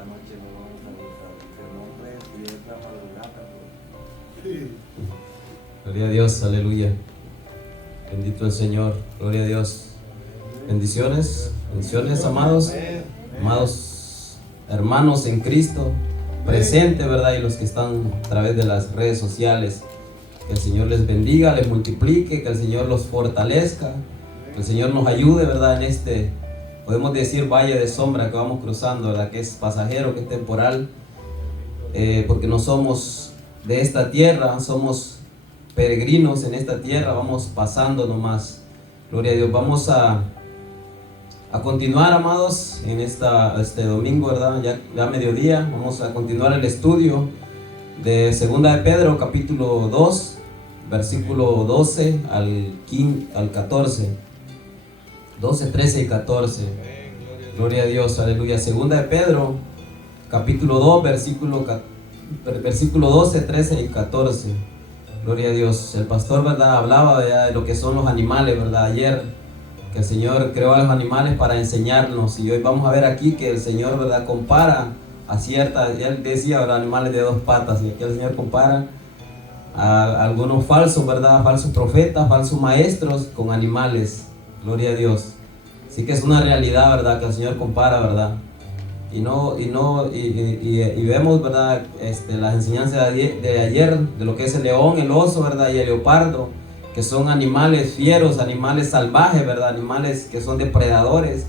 esta noche nos vamos a gozar de nombre y de esta madrugada. Sí. Gloria a Dios, aleluya. Bendito el Señor, gloria a Dios. Bendiciones, bendiciones, amados, amados hermanos en Cristo, presentes, ¿verdad? Y los que están a través de las redes sociales. Que el Señor les bendiga, les multiplique, que el Señor los fortalezca, que el Señor nos ayude, ¿verdad? En este, podemos decir, valle de sombra que vamos cruzando, ¿verdad? Que es pasajero, que es temporal, porque no somos de esta tierra, somos peregrinos en esta tierra, vamos pasando nomás. Gloria a Dios. Vamos a continuar, amados, en este domingo, ¿verdad? Ya mediodía, vamos a continuar el estudio de Segunda de Pedro, capítulo 2, versículo 12 al 14. 12, 13 y 14. Gloria a Dios, aleluya. Segunda de Pedro, capítulo 2, versículo 12, 13 y 14. Gloria a Dios. El pastor, ¿verdad? Hablaba, ¿verdad?, de lo que son los animales, ¿verdad? Ayer, que el Señor creó a los animales para enseñarnos, y hoy vamos a ver aquí que el Señor, ¿verdad?, compara a él decía, ¿verdad?, animales de dos patas, y aquí el Señor compara a algunos falsos, ¿verdad?, falsos profetas, falsos maestros con animales. Gloria a Dios. Así que es una realidad, ¿verdad?, que el Señor compara, ¿verdad? Y vemos, ¿verdad?, las enseñanzas de ayer, de lo que es el león, el oso, ¿verdad?, y el leopardo, que son animales fieros, animales salvajes, ¿verdad?, animales que son depredadores.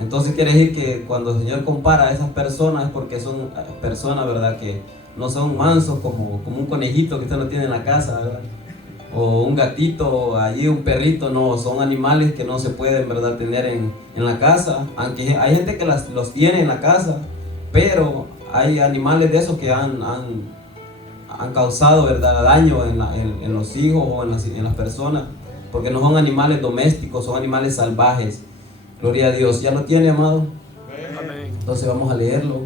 Entonces quiere decir que cuando el Señor compara a esas personas es porque son personas, ¿verdad?, que no son mansos como un conejito que usted lo tiene en la casa, ¿verdad?, o un gatito, o allí un perrito. No, son animales que no se pueden, ¿verdad?, tener en la casa, aunque hay gente que los tiene en la casa, pero hay animales de esos que han causado, ¿verdad?, daño en los hijos o en las personas, porque no son animales domésticos, son animales salvajes. Gloria a Dios. ¿Ya lo tiene, amado? Amén. Entonces vamos a leerlo.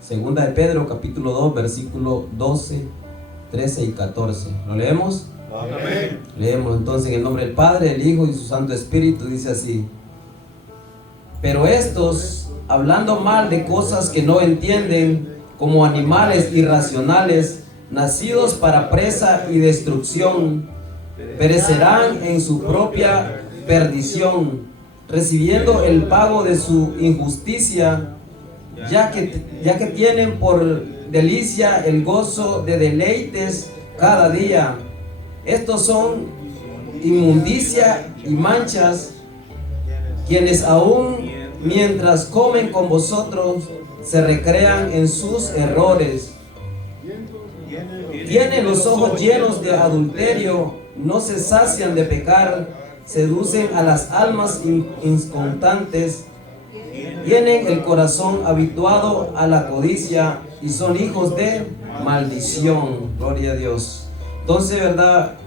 Segunda de Pedro, capítulo 2, versículo 12, 13 y 14. ¿Lo leemos? Amén. Leemos entonces en el nombre del Padre, del Hijo y su Santo Espíritu. Dice así: pero estos, hablando mal de cosas que no entienden, como animales irracionales, nacidos para presa y destrucción, perecerán en su propia perdición, recibiendo el pago de su injusticia, ya que tienen por delicia el gozo de deleites cada día. Estos son inmundicia y manchas, quienes aún mientras comen con vosotros se recrean en sus errores. Tienen los ojos llenos de adulterio, no se sacian de pecar, seducen a las almas inconstantes, tienen el corazón habituado a la codicia y son hijos de maldición. Gloria a Dios. Entonces, ¿verdad?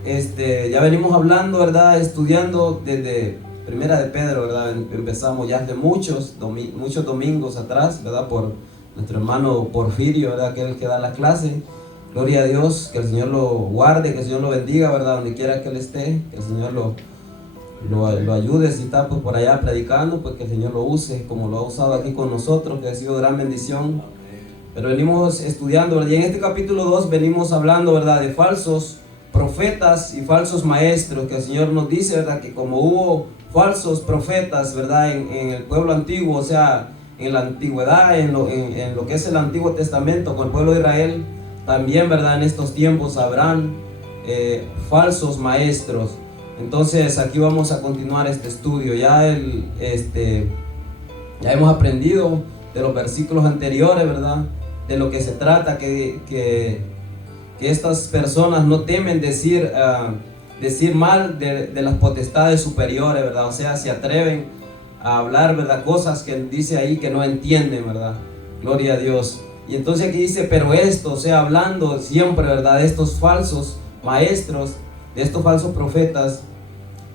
Ya venimos hablando, ¿verdad?, estudiando desde Primera de Pedro, ¿verdad? Empezamos ya hace muchos domingos atrás, ¿verdad?, por nuestro hermano Porfirio, ¿verdad?, que es el que da la clase. Gloria a Dios, que el Señor lo guarde, que el Señor lo bendiga, ¿verdad?, donde quiera que él esté, que el Señor lo ayude. Si está pues por allá predicando, pues que el Señor lo use como lo ha usado aquí con nosotros, que ha sido gran bendición. Pero venimos estudiando, ¿verdad?, y en este capítulo 2 venimos hablando, ¿verdad?, de falsos profetas y falsos maestros, que el Señor nos dice, ¿verdad?, que como hubo falsos profetas, ¿verdad?, en el pueblo antiguo, o sea, en la antigüedad, en lo que es el Antiguo Testamento con el pueblo de Israel, también, ¿verdad?, en estos tiempos habrán falsos maestros. Entonces aquí vamos a continuar este estudio. Ya hemos aprendido de los versículos anteriores, ¿verdad?, de lo que se trata, que estas personas no temen decir mal de las potestades superiores, ¿verdad? O sea, se atreven a hablar, ¿verdad?, cosas que dice ahí que no entienden, ¿verdad? Gloria a Dios. Y entonces aquí dice, pero esto, o sea, hablando siempre, ¿verdad?, de estos falsos maestros, de estos falsos profetas.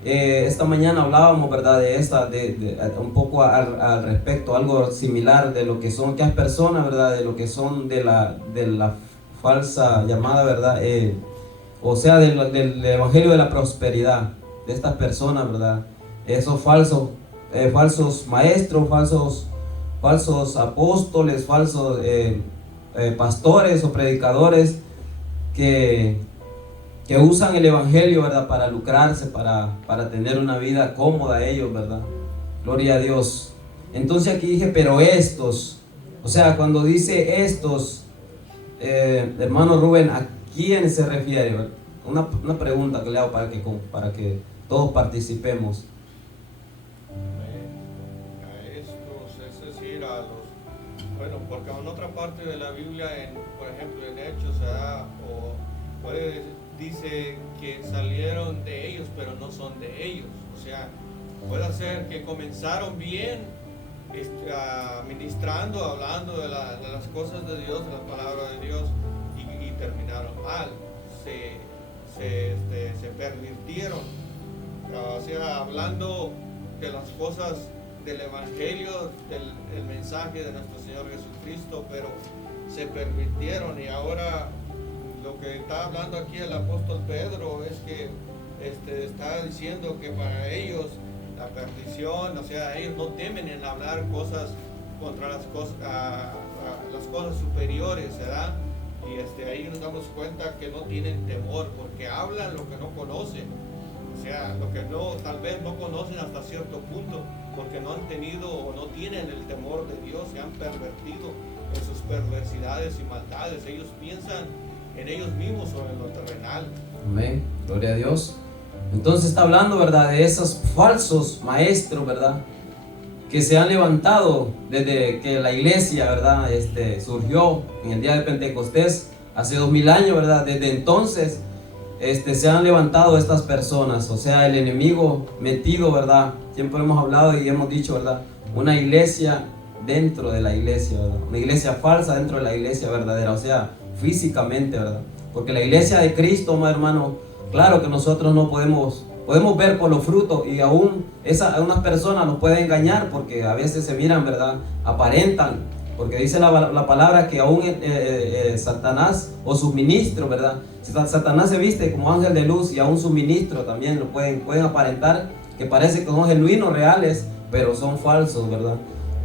Esta mañana hablábamos, ¿verdad?, de un poco al respecto, algo similar de lo que son aquellas personas, ¿verdad?, de lo que son de la falsa llamada, ¿verdad?, o sea, del evangelio de la prosperidad, de estas personas, ¿verdad?, esos falsos maestros, falsos falsos apóstoles, falsos pastores o predicadores que usan el evangelio, ¿verdad? Para lucrarse, para tener una vida cómoda ellos, ¿verdad? Gloria a Dios. Entonces aquí dije, pero estos, o sea, cuando dice estos, hermano Rubén, ¿a quién se refiere? ¿Verdad? Una pregunta que le hago para que todos participemos. A estos, es decir, a los, bueno, porque en otra parte de la Biblia, por ejemplo en Hechos, dice que salieron de ellos, pero no son de ellos. O sea, puede ser que comenzaron bien, ministrando, hablando de las cosas de Dios, de la palabra de Dios, y terminaron mal, se pervirtieron, o sea, hablando de las cosas del Evangelio, del mensaje de nuestro Señor Jesucristo, pero se pervirtieron. Y ahora lo que está hablando aquí el apóstol Pedro es que está diciendo que para ellos la perdición, o sea, ellos no temen en hablar cosas contra las cosas superiores, ¿verdad? Y ahí nos damos cuenta que no tienen temor, porque hablan lo que no conocen, o sea, lo que tal vez no conocen hasta cierto punto, porque no han tenido o no tienen el temor de Dios, se han pervertido en sus perversidades y maldades. Ellos piensan en ellos mismos o en lo terrenal. Amén, gloria a Dios. Entonces está hablando, ¿verdad?, de esos falsos maestros, ¿verdad?, que se han levantado desde que la iglesia, ¿verdad?, surgió en el día de Pentecostés hace 2000 años, ¿verdad? Desde entonces se han levantado estas personas, o sea, el enemigo metido, ¿verdad? Siempre hemos hablado y hemos dicho, ¿verdad?, una iglesia dentro de la iglesia, ¿verdad? Una iglesia falsa dentro de la iglesia verdadera, o sea, físicamente, ¿verdad? Porque la iglesia de Cristo, mi hermano, claro que nosotros no podemos ver por los frutos, y aún unas personas nos pueden engañar porque a veces se miran, ¿verdad?, aparentan, porque dice la palabra que aún Satanás o sus ministros, ¿verdad? Satanás se viste como ángel de luz, y aún sus ministros también lo pueden aparentar que parece que son genuinos, reales, pero son falsos, ¿verdad?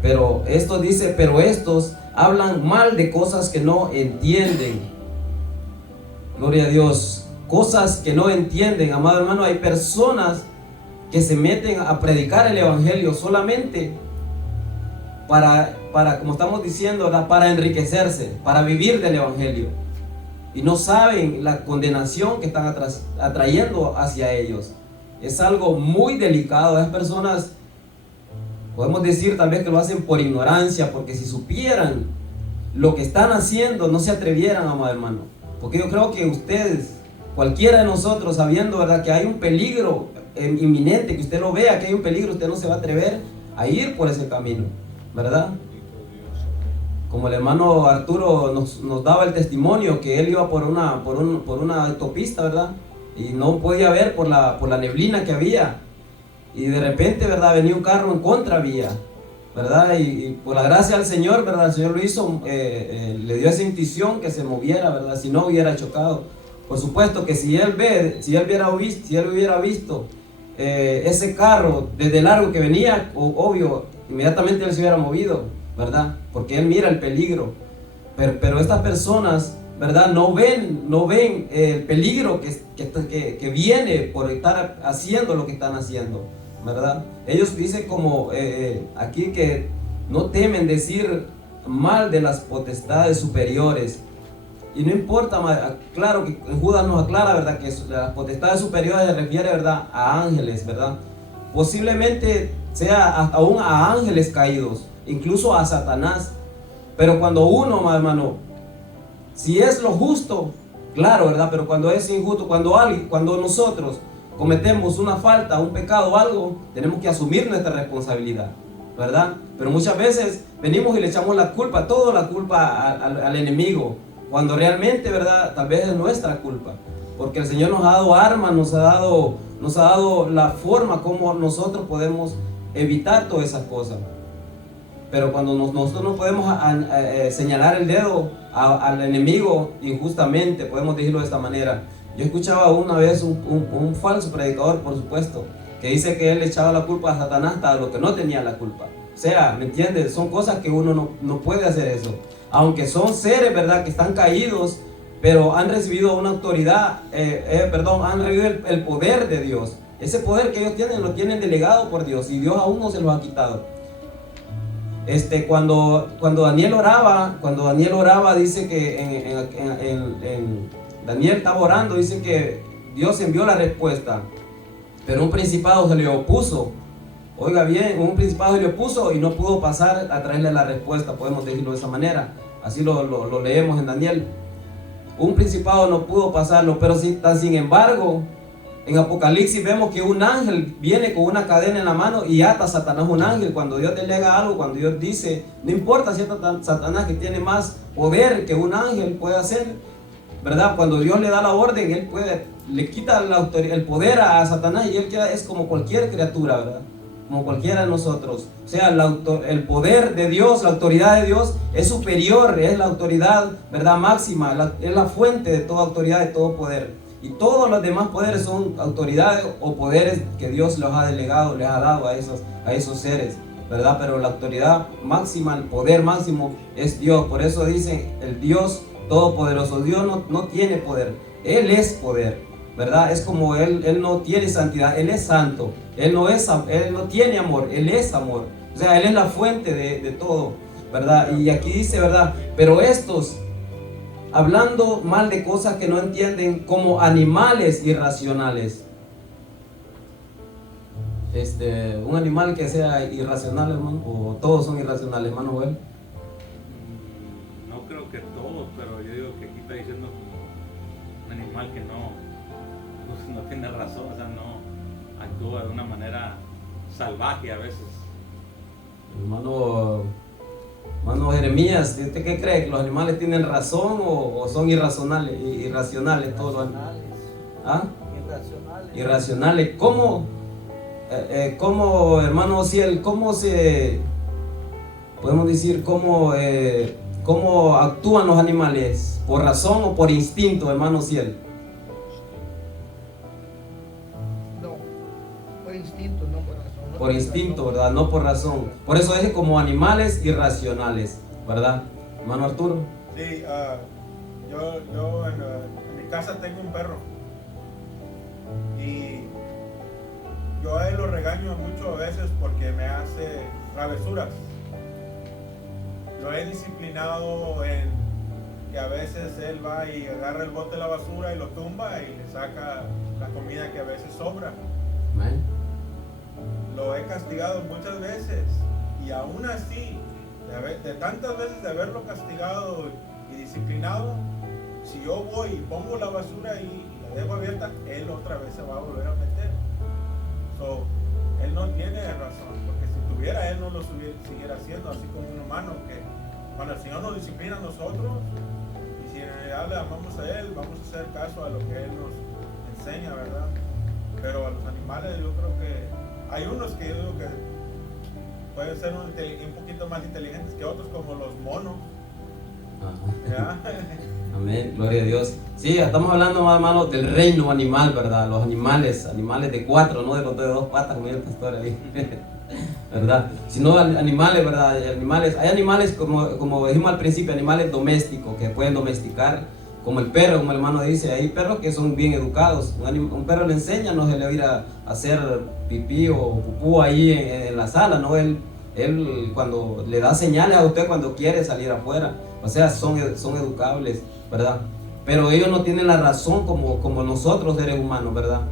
Pero esto dice, pero estos hablan mal de cosas que no entienden. Gloria a Dios. Cosas que no entienden, amado hermano. Hay personas que se meten a predicar el evangelio solamente para como estamos diciendo, ¿verdad?, para enriquecerse, para vivir del evangelio, y no saben la condenación que están atrayendo hacia ellos. Es algo muy delicado. Esas personas, podemos decir tal vez que lo hacen por ignorancia, porque si supieran lo que están haciendo, no se atrevieran, amado hermano. Porque yo creo que ustedes, cualquiera de nosotros, sabiendo, ¿verdad?, que hay un peligro inminente, que usted lo vea, que hay un peligro, usted no se va a atrever a ir por ese camino, ¿verdad? Como el hermano Arturo nos daba el testimonio, que él iba por una autopista, ¿verdad?, y no podía ver por la neblina que había, y de repente, ¿verdad?, venía un carro en contravía, ¿verdad? Y por la gracia del Señor, ¿verdad?, el Señor lo hizo, le dio esa intuición que se moviera, ¿verdad?, si no hubiera chocado. Por supuesto que si él hubiera visto ese carro desde largo que venía, obvio, inmediatamente él se hubiera movido, ¿verdad? Porque él mira el peligro. Pero estas personas, ¿verdad?, no ven el peligro que viene por estar haciendo lo que están haciendo, ¿verdad? Ellos dicen como aquí que no temen decir mal de las potestades superiores. Y no importa, claro que Judas nos aclara, ¿verdad?, que las potestades superiores se refiere, ¿verdad?, a ángeles, ¿verdad? Posiblemente sea aún a ángeles caídos, incluso a Satanás. Pero cuando uno, hermano, si es lo justo, claro, ¿verdad? Pero cuando es injusto, cuando nosotros cometemos una falta, un pecado o algo, tenemos que asumir nuestra responsabilidad, ¿verdad? Pero muchas veces venimos y le echamos toda la culpa al enemigo, cuando realmente, ¿verdad?, tal vez es nuestra culpa, porque el Señor nos ha dado armas, nos ha dado la forma como nosotros podemos evitar todas esas cosas. Pero cuando nosotros no podemos señalar el dedo al enemigo injustamente, podemos decirlo de esta manera. Yo escuchaba una vez un falso predicador, por supuesto, que dice que él echaba la culpa a Satanás hasta lo que no tenía la culpa. O O sea, ¿me entiendes? Son cosas que uno no puede hacer eso. Aunque son seres, ¿verdad?, que están caídos, pero han recibido una autoridad, han recibido el poder de Dios. Ese poder que ellos tienen, lo tienen delegado por Dios, y Dios aún no se los ha quitado. Cuando Daniel oraba, dice que Daniel estaba orando, dice que Dios envió la respuesta, pero un principado se le opuso. Oiga bien, un principado se le opuso y no pudo pasar a traerle la respuesta, podemos decirlo de esa manera. Así lo leemos en Daniel. Un principado no pudo pasarlo, pero sin embargo, en Apocalipsis vemos que un ángel viene con una cadena en la mano y ata a Satanás, un ángel. Cuando Dios delega algo, cuando Dios dice, no importa si es Satanás, que tiene más poder que un ángel puede hacer, ¿verdad? Cuando Dios le da la orden, él le quita el poder a Satanás, y él es como cualquier criatura, ¿verdad? Como cualquiera de nosotros. O sea, el poder de Dios, la autoridad de Dios es superior, es la autoridad, ¿verdad?, máxima, es la fuente de toda autoridad, de todo poder. Y todos los demás poderes son autoridades o poderes que Dios los ha delegado, les ha dado a esos seres, ¿verdad? Pero la autoridad máxima, el poder máximo es Dios. Por eso dicen el Dios todopoderoso. Dios no tiene poder, Él es poder, ¿verdad? Es como Él no tiene santidad, Él es santo. Él no tiene amor, Él es amor. O sea, Él es la fuente de todo, ¿verdad? Y aquí dice, ¿verdad? Pero estos, hablando mal de cosas que no entienden, como animales irracionales. Un animal que sea irracional, hermano, o todos son irracionales, hermano Joel. No creo que todos, pero yo digo que aquí está diciendo un animal que no tiene razón, o sea, no actúa de una manera salvaje a veces. Hermano Jeremías, ¿usted qué cree? ¿Que los animales tienen razón o son irracionales todos los animales? ¿Ah? Irracionales. ¿Cómo, hermano Ociel, podemos decir, cómo actúan los animales? ¿Por razón o por instinto, hermano Ociel? No, por instinto, no por razón. Por instinto, ¿verdad? No por razón. Por eso es como animales irracionales, ¿verdad? Hermano Arturo. Sí, yo en mi casa tengo un perro y yo a él lo regaño mucho a veces porque me hace travesuras. Lo he disciplinado en que a veces él va y agarra el bote de la basura y lo tumba y le saca la comida que a veces sobra. Amén. Lo he castigado muchas veces y aún así, de tantas veces de haberlo castigado y disciplinado, si yo voy y pongo la basura y la dejo abierta, él otra vez se va a volver a meter. Él no tiene razón, porque si tuviera, él no lo siguiera haciendo, así como un humano que cuando el Señor nos disciplina a nosotros, y si en realidad le amamos a Él, vamos a hacer caso a lo que Él nos enseña, ¿verdad? Pero a los animales yo creo que hay unos que yo digo que pueden ser un poquito más inteligentes que otros, como los monos. ¿Ya? Amén, gloria a Dios. Sí, estamos hablando más, hermanos, del reino animal, ¿verdad? Los animales de cuatro, no de los de dos patas, como el pastor ahí, ¿verdad? Sino animales, ¿verdad? Hay animales, como dijimos al principio, animales domésticos que pueden domesticar, como el perro, como el hermano dice. Hay perros que son bien educados. Un perro le enseña, no se le va a ir a hacer pipí o pupú ahí en la sala, ¿no? Él cuando le da señales a usted cuando quiere salir afuera, o sea, son educables, ¿verdad? Pero ellos no tienen la razón como nosotros, seres humanos, ¿verdad?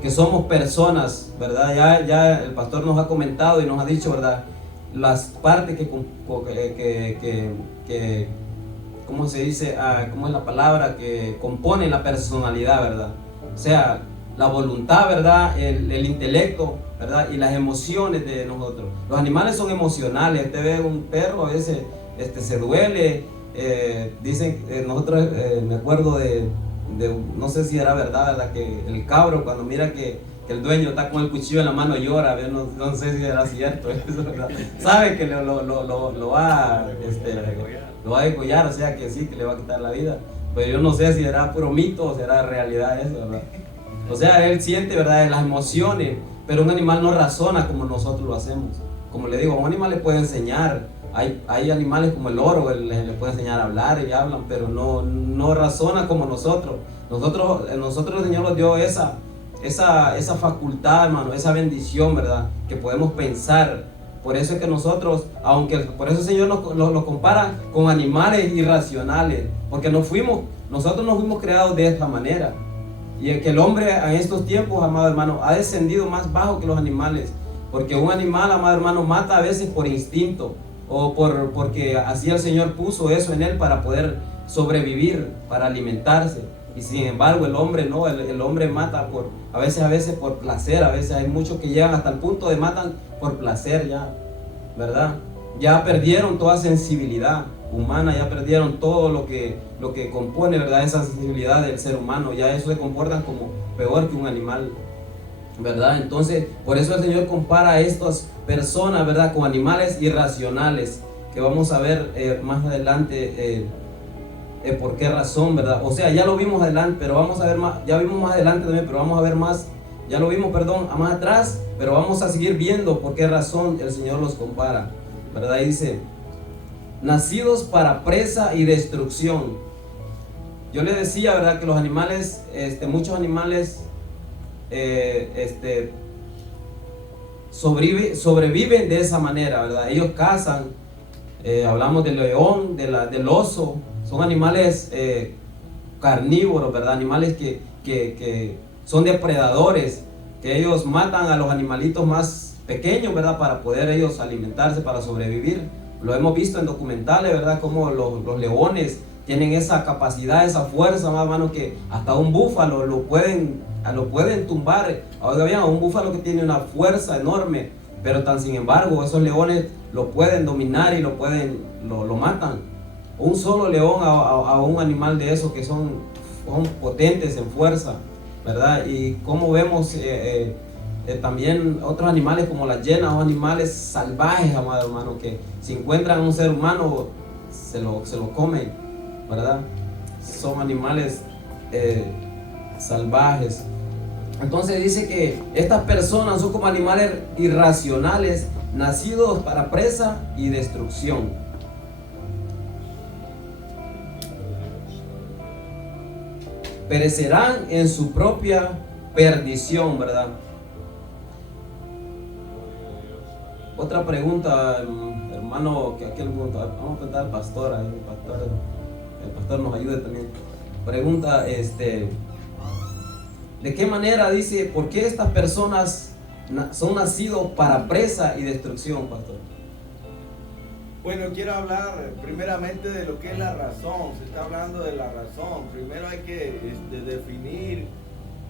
Que somos personas, ¿verdad? Ya el pastor nos ha comentado y nos ha dicho, ¿verdad? Las partes que ¿cómo se dice? ¿Cómo es la palabra? Que componen la personalidad, ¿verdad? O sea, la voluntad, ¿verdad? El intelecto, ¿verdad? Y las emociones de nosotros. Los animales son emocionales. Usted ve un perro, a veces se duele. Dicen, nosotros, me acuerdo de, no sé si era verdad, que el cabro cuando mira que el dueño está con el cuchillo en la mano llora. No sé si era cierto eso, ¿verdad? Sabe que lo va a degollar, o sea que sí, que le va a quitar la vida. Pero yo no sé si era puro mito o será realidad eso, ¿verdad? O sea, él siente, ¿verdad?, las emociones, pero un animal no razona como nosotros lo hacemos. como le digo, a un animal le puede enseñar. Hay animales como el loro, le puede enseñar a hablar y hablan, pero no razona como nosotros. Nosotros el Señor nos dio esa facultad, hermano, esa bendición, ¿verdad? Que podemos pensar. Por eso es que nosotros, por eso el Señor nos compara con animales irracionales, porque nosotros nos fuimos creados de esta manera. Y que el hombre en estos tiempos, amado hermano, ha descendido más bajo que los animales, porque un animal, amado hermano, mata a veces por instinto, o porque así el Señor puso eso en él para poder sobrevivir, para alimentarse. Y sin embargo el hombre no, el hombre mata a veces por placer. A veces hay muchos que llegan hasta el punto de matan por placer ya, ¿verdad? Ya perdieron toda sensibilidad humana, ya perdieron todo lo que compone, ¿verdad? Esa sensibilidad del ser humano, ya eso se comportan como peor que un animal, ¿verdad? Entonces, por eso el Señor compara a estas personas, ¿verdad?, con animales irracionales, que vamos a ver más adelante por qué razón, ¿verdad? O sea, ya lo vimos adelante, pero vamos a ver más, ya vimos más adelante también, pero vamos a ver más, ya lo vimos, perdón, más atrás, pero vamos a seguir viendo por qué razón el Señor los compara, ¿verdad? Y dice, nacidos para presa y destrucción. Yo le decía, ¿verdad?, que los animales, muchos animales sobreviven de esa manera, ¿verdad? Ellos cazan, hablamos del león, del oso, son animales carnívoros, ¿verdad? Animales que son depredadores, que ellos matan a los animalitos más pequeños, ¿verdad? Para poder ellos alimentarse, para sobrevivir. Lo hemos visto en documentales, ¿verdad? Como los leones tienen esa capacidad, esa fuerza, más mano, que hasta un búfalo lo pueden tumbar. Oiga bien, un búfalo que tiene una fuerza enorme, pero sin embargo esos leones lo pueden dominar y lo matan. Un solo león a un animal de esos que son potentes en fuerza, ¿verdad? Y como vemos también otros animales como las hienas, o animales salvajes, amado hermano, que si encuentran a un ser humano se lo comen, ¿verdad? Son animales salvajes. Entonces dice que estas personas son como animales irracionales, nacidos para presa y destrucción. Perecerán en su propia perdición, ¿verdad? Otra pregunta, hermano, que aquel pregunta, vamos a preguntar al pastor, ahí, el pastor nos ayude también. Pregunta, ¿de qué manera dice, por qué estas personas son nacidos para presa y destrucción, pastor? Bueno, quiero hablar primeramente de lo que es la razón. Se está hablando de la razón. Primero hay que definir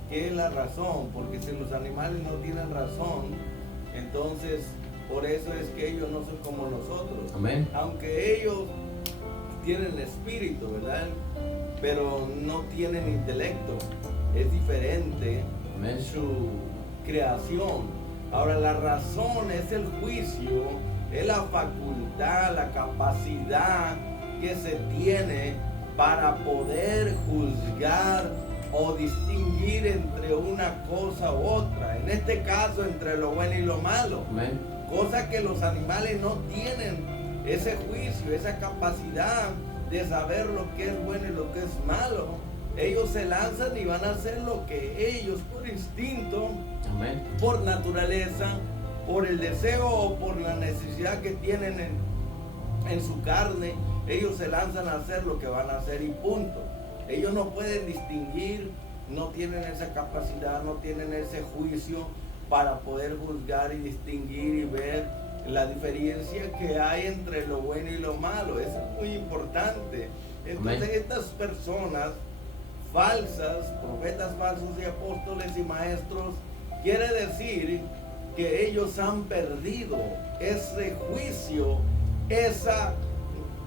qué es la razón, porque si los animales no tienen razón, entonces por eso es que ellos no son como nosotros. Amén. Aunque ellos tienen espíritu, ¿verdad? Pero no tienen intelecto. Es diferente. Amén. Su creación. Ahora, la razón es el juicio, es la facultad, la capacidad que se tiene para poder juzgar o distinguir entre una cosa u otra. En este caso, entre lo bueno y lo malo. Amén. Cosa que los animales no tienen ese juicio, esa capacidad de saber lo que es bueno y lo que es malo. Ellos se lanzan y van a hacer lo que ellos por instinto, Amén, por naturaleza, por el deseo o por la necesidad que tienen en su carne, ellos se lanzan a hacer lo que van a hacer y punto. Ellos no pueden distinguir, no tienen esa capacidad, no tienen ese juicio para poder juzgar y distinguir y ver la diferencia que hay entre lo bueno y lo malo. Eso es muy importante. Entonces, Amén. estas personas falsas, profetas falsos y apóstoles y maestros, quiere decir que ellos han perdido ese juicio, esa,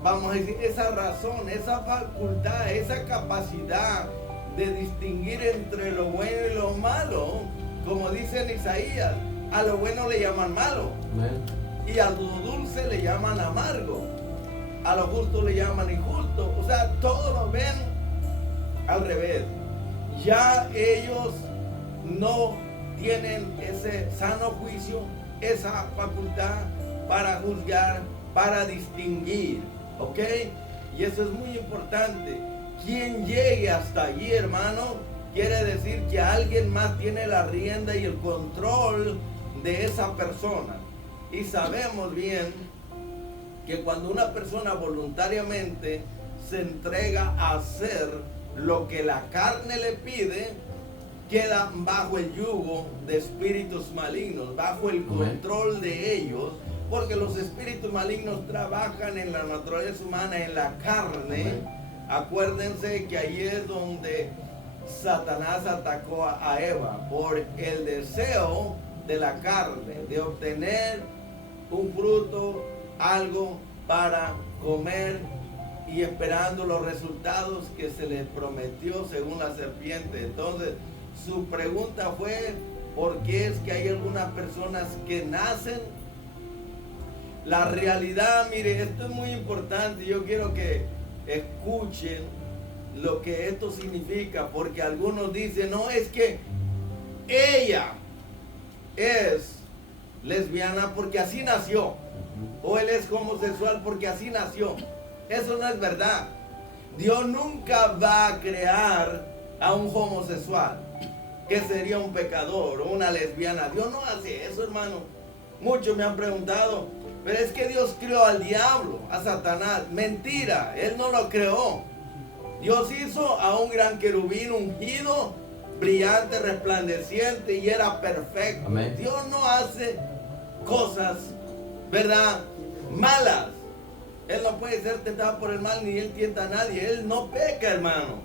vamos a decir, esa razón, esa facultad, esa capacidad de distinguir entre lo bueno y lo malo. Como dice en Isaías, a lo bueno le llaman malo. amén, Y a lo dulce le llaman amargo. A lo justo le llaman injusto. O sea, todos lo ven al revés. Ya ellos no tienen ese sano juicio, esa facultad para juzgar, para distinguir, ¿ok? Y eso es muy importante. Quien llegue hasta allí, hermano, quiere decir que alguien más tiene la rienda y el control de esa persona. Y sabemos bien que cuando una persona voluntariamente se entrega a hacer lo que la carne le pide, queda bajo el yugo de espíritus malignos, bajo el control de ellos, porque los espíritus malignos trabajan en la naturaleza humana, en la carne. Acuérdense que ahí es donde Satanás atacó a Eva, por el deseo de la carne, de obtener un fruto, algo para comer, y esperando los resultados que se les prometió según la serpiente. Entonces, su pregunta fue, ¿por qué es que hay algunas personas que nacen? La realidad, mire, esto es muy importante. Yo quiero que escuchen lo que esto significa, porque algunos dicen, no, es que ella es lesbiana porque así nació, o él es homosexual porque así nació. Eso no es verdad. Dios nunca va a crear a un homosexual, que sería un pecador, o una lesbiana. Dios no hace eso, hermano. Muchos me han preguntado, pero es que Dios creó al diablo, a Satanás. Mentira, Él no lo creó. Dios hizo a un gran querubín ungido, brillante, resplandeciente, y era perfecto. Amén. Dios no hace cosas, ¿verdad?, malas. Él no puede ser tentado por el mal, ni Él tienta a nadie. Él no peca, hermano.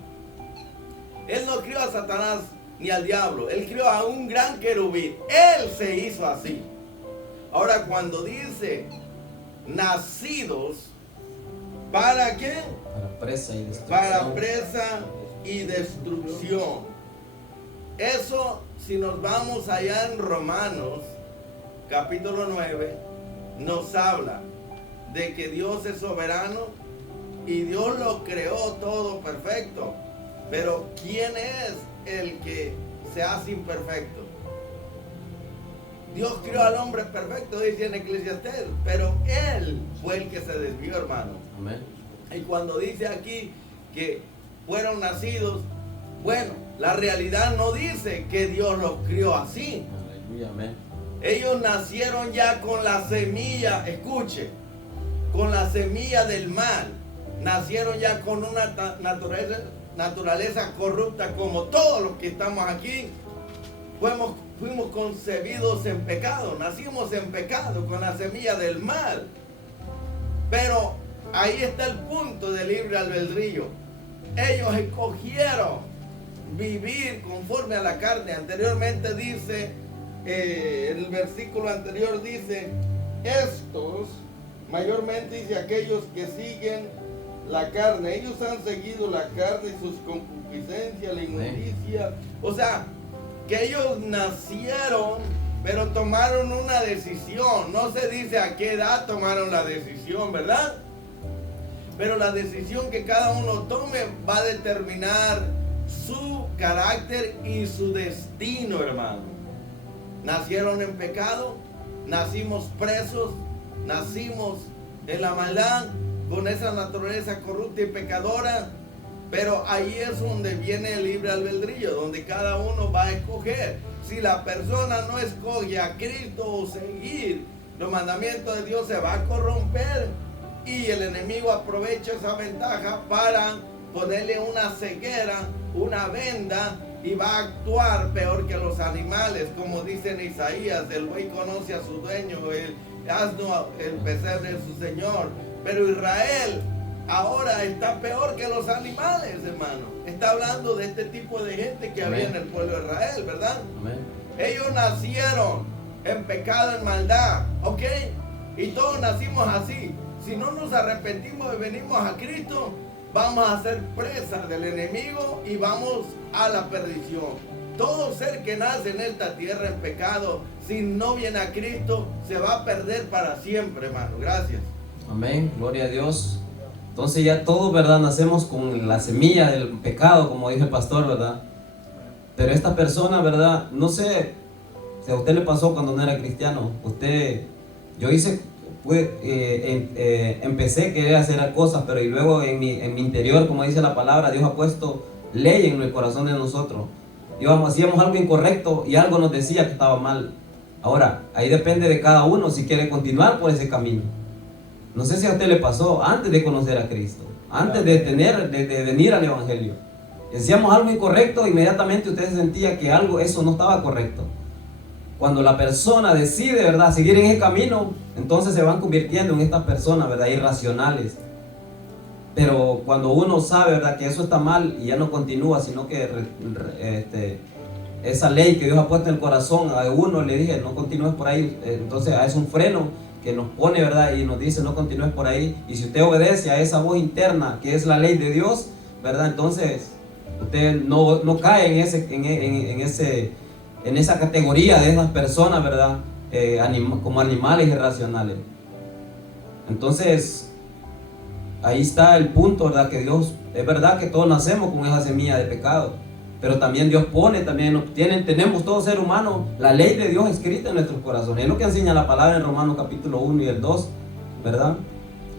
Él no crió a Satanás ni al diablo. Él crió a un gran querubín. Él se hizo así. Ahora, cuando dice nacidos, ¿para qué? Para presa y destrucción. Para presa y destrucción. Eso, si nos vamos allá en Romanos, capítulo 9, nos habla de que Dios es soberano y Dios lo creó todo perfecto. Pero ¿quién es el que se hace imperfecto? Dios creó al hombre perfecto, dice en Eclesiastés, pero Él fue el que se desvió, hermano. Amén. Y cuando dice aquí que fueron nacidos, bueno, la realidad no dice que Dios los crió así. Aleluya, amén. Ellos nacieron ya con la semilla, escuche, con la semilla del mal. Nacieron ya con una naturaleza corrupta, como todos los que estamos aquí. Fuimos concebidos en pecado, nacimos en pecado con la semilla del mal. Pero ahí está el punto del libre albedrío. Ellos escogieron vivir conforme a la carne. Anteriormente dice, el versículo anterior dice, estos, mayormente dice aquellos que siguen la carne. Ellos han seguido la carne y sus concupiscencias, la inmundicia. O sea, que ellos nacieron, pero tomaron una decisión. No se dice a qué edad tomaron la decisión, ¿verdad? Pero la decisión que cada uno tome va a determinar su carácter y su destino, hermano. Nacieron en pecado, nacimos presos, nacimos en la maldad, con esa naturaleza corrupta y pecadora. Pero ahí es donde viene el libre albedrío, donde cada uno va a escoger. Si la persona no escoge a Cristo o seguir los mandamientos de Dios, se va a corromper, y el enemigo aprovecha esa ventaja para ponerle una ceguera, una venda, y va a actuar peor que los animales, como dice en Isaías: el buey conoce a su dueño, el asno el pesebre de su señor. Pero Israel ahora está peor que los animales, hermano. Está hablando de este tipo de gente que había en el pueblo de Israel, ¿verdad? Amén. Ellos nacieron en pecado, en maldad, ¿ok? Y todos nacimos así. Si no nos arrepentimos y venimos a Cristo, vamos a ser presas del enemigo y vamos a la perdición. Todo ser que nace en esta tierra en pecado, si no viene a Cristo, se va a perder para siempre, hermano. Gracias. Amén, gloria a Dios. Entonces ya todos, ¿verdad? Nacemos con la semilla del pecado, como dice el pastor, ¿verdad? Pero esta persona, ¿verdad? No sé si a usted le pasó cuando no era cristiano. Yo hice empecé a querer hacer cosas, pero y luego en mi interior, como dice la palabra, Dios ha puesto ley en el corazón de nosotros. Hacíamos algo incorrecto y algo nos decía que estaba mal. Ahora, ahí depende de cada uno si quiere continuar por ese camino. No sé si a usted le pasó antes de conocer a Cristo, antes de venir al Evangelio. Decíamos algo incorrecto, inmediatamente usted sentía que eso no estaba correcto. Cuando la persona decide, ¿verdad?, seguir en ese camino, entonces se van convirtiendo en estas personas, ¿verdad?, irracionales. Pero cuando uno sabe, ¿verdad?, que eso está mal y ya no continúa, sino que esa ley que Dios ha puesto en el corazón a uno, le dije, no continúes por ahí, entonces es un freno que nos pone, ¿verdad?, y nos dice, no continúes por ahí. Y si usted obedece a esa voz interna, que es la ley de Dios, ¿verdad?, entonces usted no cae en esa categoría de esas personas, ¿verdad?, como animales irracionales. Entonces, ahí está el punto, ¿verdad?, que Dios, es verdad que todos nacemos con esa semilla de pecado, pero también Dios tenemos todo ser humano la ley de Dios escrita en nuestros corazones. Es lo que enseña la palabra en Romanos capítulo 1 y el 2, ¿verdad?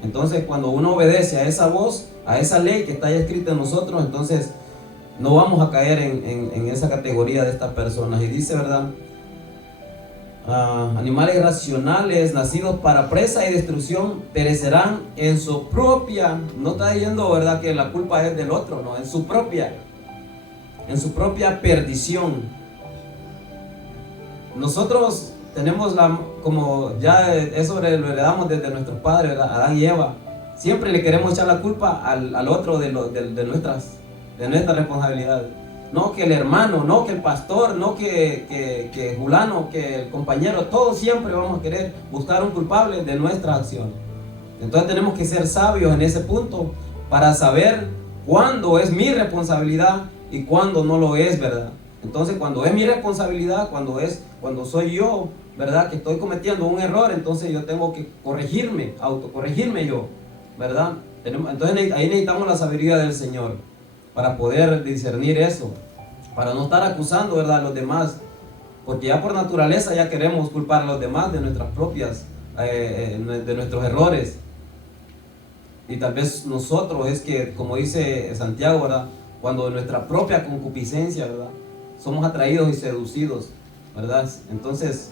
Entonces, cuando uno obedece a esa voz, a esa ley que está ahí escrita en nosotros, entonces no vamos a caer en esa categoría de estas personas. Y dice, ¿verdad?, animales irracionales nacidos para presa y destrucción perecerán en su propia, no está diciendo, ¿verdad?, que la culpa es del otro, no, en su propia perdición. Nosotros tenemos como ya eso lo heredamos desde nuestros padres, ¿verdad?, Adán y Eva. Siempre le queremos echar la culpa al otro de nuestra responsabilidad. No que el hermano, no que el pastor, no que fulano, que el compañero. Todos siempre vamos a querer buscar un culpable de nuestras acciones. Entonces tenemos que ser sabios en ese punto para saber cuándo es mi responsabilidad y cuándo no lo es, ¿verdad? Entonces, cuando es mi responsabilidad, cuando soy yo, ¿verdad?, que estoy cometiendo un error, entonces yo tengo que autocorregirme yo, ¿verdad? Entonces ahí necesitamos la sabiduría del Señor para poder discernir eso, para no estar acusando, ¿verdad?, a los demás, porque ya por naturaleza ya queremos culpar a los demás de nuestras propias, de nuestros errores. Y tal vez nosotros es que, como dice Santiago, ¿verdad?, cuando nuestra propia concupiscencia, ¿verdad?, somos atraídos y seducidos, ¿verdad? Entonces,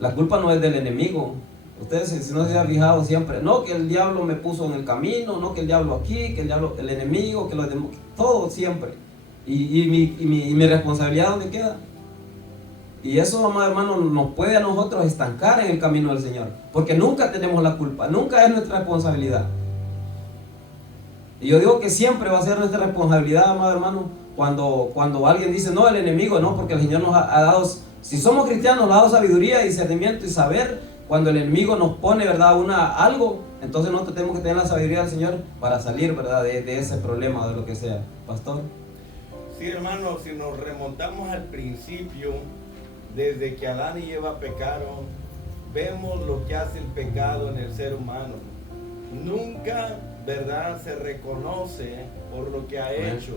la culpa no es del enemigo. Ustedes, si no se han fijado siempre, no que el diablo me puso en el camino, no que el diablo aquí, que el enemigo, que los demás, todo siempre. Y mi responsabilidad, ¿dónde queda? Y eso, amado hermano, nos puede a nosotros estancar en el camino del Señor, porque nunca tenemos la culpa, nunca es nuestra responsabilidad. Y yo digo que siempre va a ser nuestra responsabilidad, amado hermano, cuando alguien dice, no, el enemigo, no, porque el Señor nos ha dado, si somos cristianos, nos ha dado sabiduría y discernimiento y saber. Cuando el enemigo nos pone, ¿verdad?, algo, entonces nosotros tenemos que tener la sabiduría del Señor para salir, ¿verdad?, de ese problema, de lo que sea. Pastor. Sí, hermano, si nos remontamos al principio, desde que Adán y Eva pecaron, vemos lo que hace el pecado en el ser humano. Nunca, ¿verdad?, se reconoce por lo que ha hecho.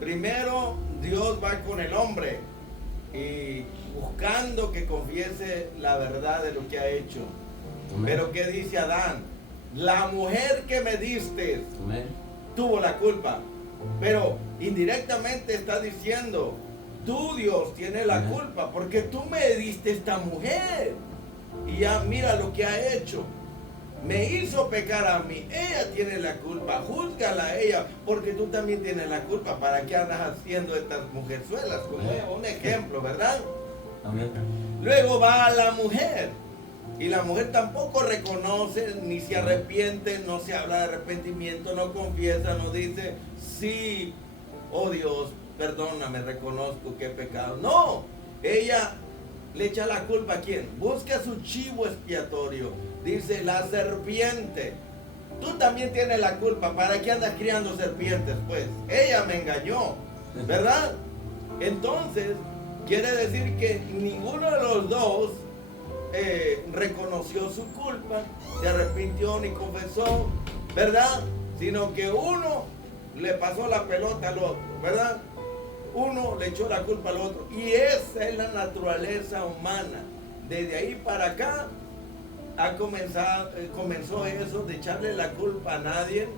Primero, Dios va con el hombre y buscando que confiese la verdad de lo que ha hecho. Amén. Pero ¿qué dice Adán? La mujer que me diste, amén, tuvo la culpa. Pero indirectamente está diciendo, tú, Dios, tienes la amén, culpa porque tú me diste esta mujer y ya mira lo que ha hecho. Me hizo pecar a mí, ella tiene la culpa, júzgala a ella, porque tú también tienes la culpa. ¿Para qué andas haciendo estas mujerzuelas? Como un ejemplo, ¿verdad? Amén. Luego va a la mujer, y la mujer tampoco reconoce, ni se arrepiente, no se habla de arrepentimiento, no confiesa, no dice, sí, oh Dios, perdóname, reconozco que he pecado. No, ella le echa la culpa a quién, busca su chivo expiatorio. Dice la serpiente, tú también tienes la culpa, ¿para qué andas criando serpientes? Pues ella me engañó, ¿verdad? Entonces quiere decir que ninguno de los dos reconoció su culpa, se arrepintió ni confesó, ¿verdad? Sino que uno le pasó la pelota al otro, ¿verdad? Uno le echó la culpa al otro, y esa es la naturaleza humana. Desde ahí para acá comenzó eso de echarle la culpa a nadie.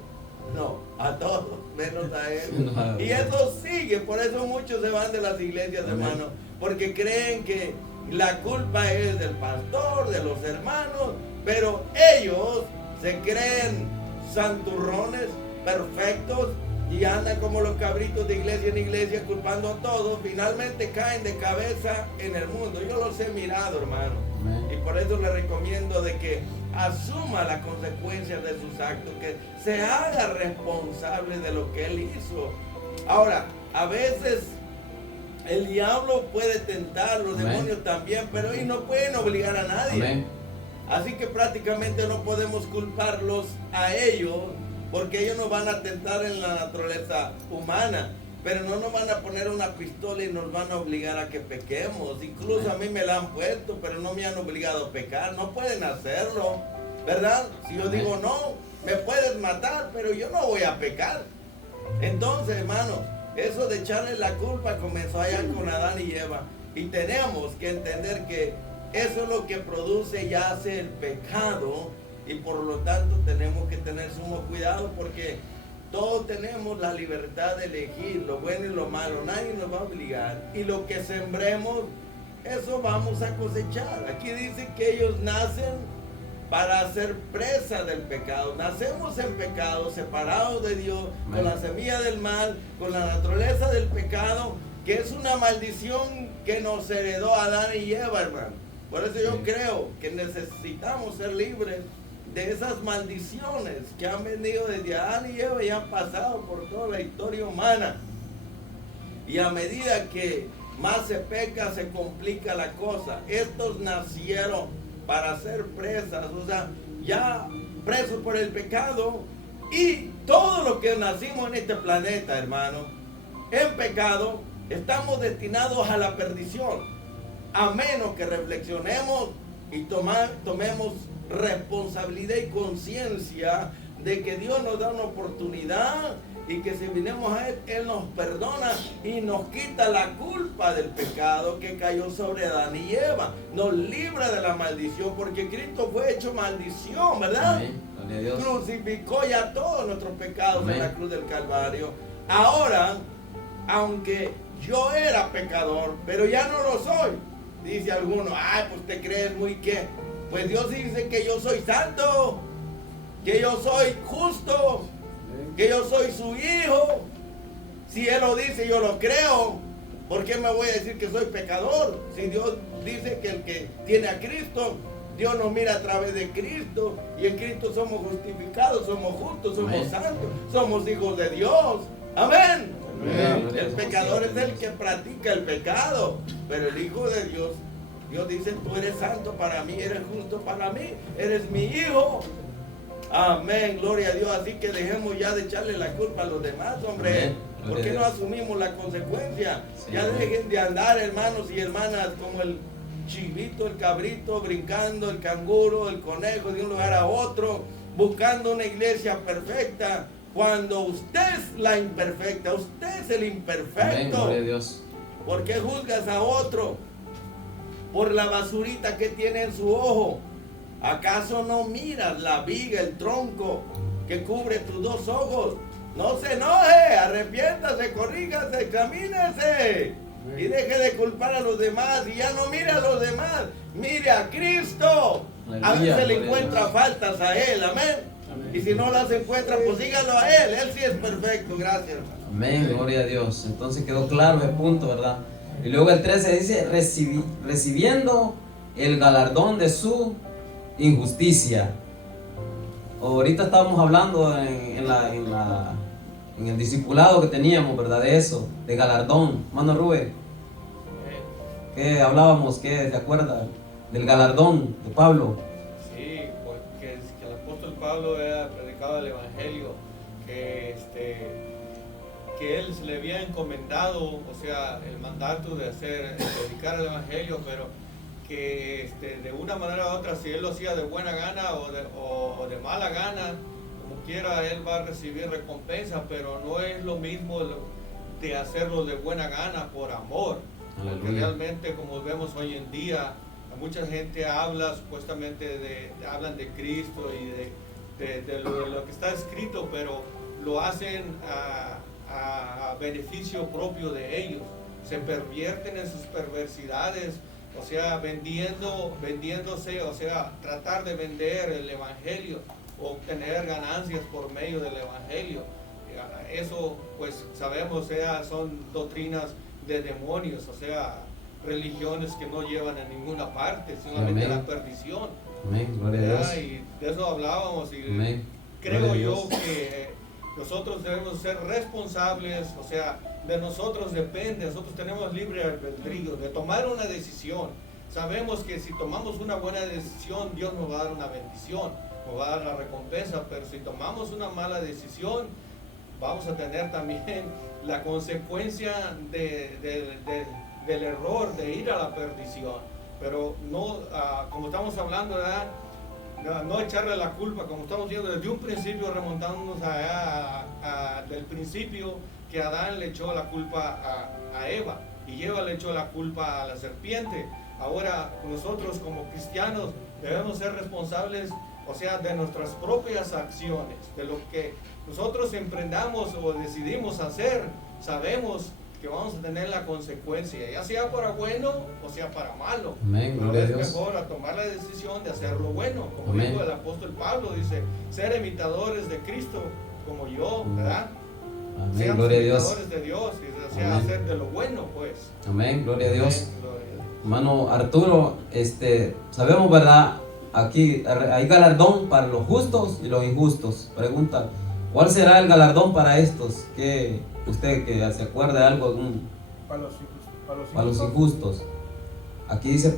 No, a todos, menos a él. Y eso sigue, por eso muchos se van de las iglesias, hermano, porque creen que la culpa es del pastor, de los hermanos, pero ellos se creen santurrones, perfectos, y andan como los cabritos de iglesia en iglesia culpando a todos. Finalmente caen de cabeza en el mundo. Yo los he mirado, hermano. Amén. Y por eso le recomiendo de que asuma las consecuencias de sus actos, que se haga responsable de lo que él hizo. Ahora, a veces el diablo puede tentar, los Amén. demonios también, pero ellos no pueden obligar a nadie. Amén. Así que prácticamente no podemos culparlos a ellos, porque ellos nos van a tentar en la naturaleza humana, pero no nos van a poner una pistola y nos van a obligar a que pequemos. Incluso a mí me la han puesto, pero no me han obligado a pecar. No pueden hacerlo, ¿verdad? Si yo digo no, me puedes matar, pero yo no voy a pecar. Entonces, hermano, eso de echarle la culpa comenzó allá con Adán y Eva, y tenemos que entender que eso es lo que produce y hace el pecado. Y por lo tanto tenemos que tener sumo cuidado, porque todos tenemos la libertad de elegir lo bueno y lo malo. Nadie nos va a obligar. Y lo que sembremos, eso vamos a cosechar. Aquí dice que ellos nacen para ser presa del pecado. Nacemos en pecado, separados de Dios, con la semilla del mal, con la naturaleza del pecado, que es una maldición que nos heredó Adán y Eva, hermano. Por eso yo creo que necesitamos ser libres de esas maldiciones que han venido desde Adán y Eva y han pasado por toda la historia humana. Y a medida que más se peca, se complica la cosa. Estos nacieron para ser presas, o sea, ya presos por el pecado. Y todo lo que nacimos en este planeta, hermano, en pecado, estamos destinados a la perdición, a menos que reflexionemos y tomemos responsabilidad y conciencia de que Dios nos da una oportunidad, y que si vinimos a Él, Él nos perdona y nos quita la culpa del pecado que cayó sobre Adán y Eva. Nos libra de la maldición, porque Cristo fue hecho maldición, ¿verdad? Amén. Gloria a Dios. Crucificó ya todos nuestros pecados Amén. en la cruz del Calvario. Ahora, aunque yo era pecador, pero ya no lo soy. Dice alguno, ay, pues te crees muy que. Pues Dios dice que yo soy santo, que yo soy justo, que yo soy su hijo. Si Él lo dice, yo lo creo. ¿Por qué me voy a decir que soy pecador? Si Dios dice que el que tiene a Cristo, Dios nos mira a través de Cristo, y en Cristo somos justificados, somos justos, somos Amén. santos, somos hijos de Dios. Amén. Amén. El pecador es el que practica el pecado, pero el Hijo de Dios, Dios dice, tú eres santo para mí, eres justo para mí, eres mi hijo. Amén, gloria a Dios. Así que dejemos ya de echarle la culpa a los demás, hombre. Amén. ¿Por Gloria qué a no Dios. asumimos la consecuencia? Sí, Ya amén. dejen de andar, hermanos y hermanas, como el chivito, el cabrito, brincando, el canguro, el conejo, de un lugar a otro, buscando una iglesia perfecta, cuando usted es la imperfecta, usted es el Amén. imperfecto. Gloria a Dios. ¿Por qué juzgas a otro por la basurita que tiene en su ojo? ¿Acaso no miras la viga, el tronco que cubre tus dos ojos? No se enoje, arrepiéntase, corrígase, examínese y deje de culpar a los demás, y ya no mire a los demás, mire a Cristo. A Aleluya, veces le gloria a encuentra Dios. faltas a Él, amén. Y si no las encuentra, pues sígalo a Él sí es perfecto. Gracias, hermano. Amén, gloria a Dios. Entonces quedó claro el punto, ¿verdad? Y luego el 13 dice, recibiendo el galardón de su injusticia. Ahorita estábamos hablando en el discipulado que teníamos, ¿verdad? De eso, de galardón. Hermano Rubén, ¿qué hablábamos? ¿Qué se acuerda? Del galardón de Pablo. Sí, pues que el apóstol Pablo había predicado el evangelio, que él se le había encomendado, o sea, el mandato de predicar el evangelio, pero que de una manera u otra, si él lo hacía de buena gana o de mala gana, como quiera, él va a recibir recompensa, pero no es lo mismo de hacerlo de buena gana por amor. Porque Aleluya. realmente, como vemos hoy en día, mucha gente habla supuestamente hablan de Cristo y de lo que está escrito, pero lo hacen a beneficio propio de ellos. Se pervierten en sus perversidades, o sea, vendiéndose, o sea, tratar de vender el evangelio, obtener ganancias por medio del evangelio. Eso, pues sabemos, o sea, son doctrinas de demonios, o sea, religiones que no llevan a ninguna parte, solamente a la perdición. Amén, gloria a Dios. Y de eso hablábamos, y Amén. creo yo que nosotros debemos ser responsables, o sea, de nosotros depende, nosotros tenemos libre albedrío de tomar una decisión. Sabemos que si tomamos una buena decisión, Dios nos va a dar una bendición, nos va a dar la recompensa, pero si tomamos una mala decisión, vamos a tener también la consecuencia del error, de ir a la perdición. Pero no, como estamos hablando, ¿verdad? No echarle la culpa, como estamos viendo desde un principio, remontándonos del principio, que Adán le echó la culpa a Eva y Eva le echó la culpa a la serpiente. Ahora nosotros como cristianos debemos ser responsables, o sea, de nuestras propias acciones, de lo que nosotros emprendamos o decidimos hacer. Sabemos que vamos a tener la consecuencia, ya sea para bueno o sea para malo. Amén, Pero gloria a es Dios. mejor a tomar la decisión de hacer lo bueno, como Amén. dijo el apóstol Pablo, dice, ser imitadores de Cristo como yo, ¿verdad? Amén, Sean gloria a Dios. imitadores de Dios, o sea, Amén. hacer de lo bueno, pues. Amén, gloria a Dios. Amén, gloria a Dios. Hermano Arturo, sabemos, ¿verdad? Aquí hay galardón para los justos y los injustos. Pregunta, ¿cuál será el galardón para estos? ¿Qué, usted que se acuerda de algo? Para los Los injustos. Aquí dice,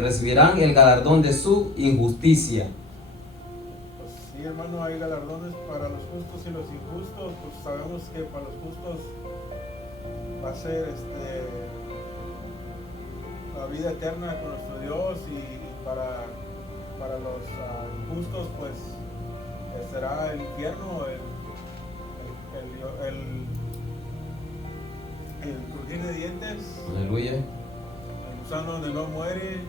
recibirán el galardón de su injusticia. Pues sí, hermano, hay galardones para los justos y los injustos. Pues sabemos que para los justos va a ser la vida eterna con nuestro Dios, y para los injustos pues será el infierno, el crujir de dientes, Aleluya. el gusano donde no muere,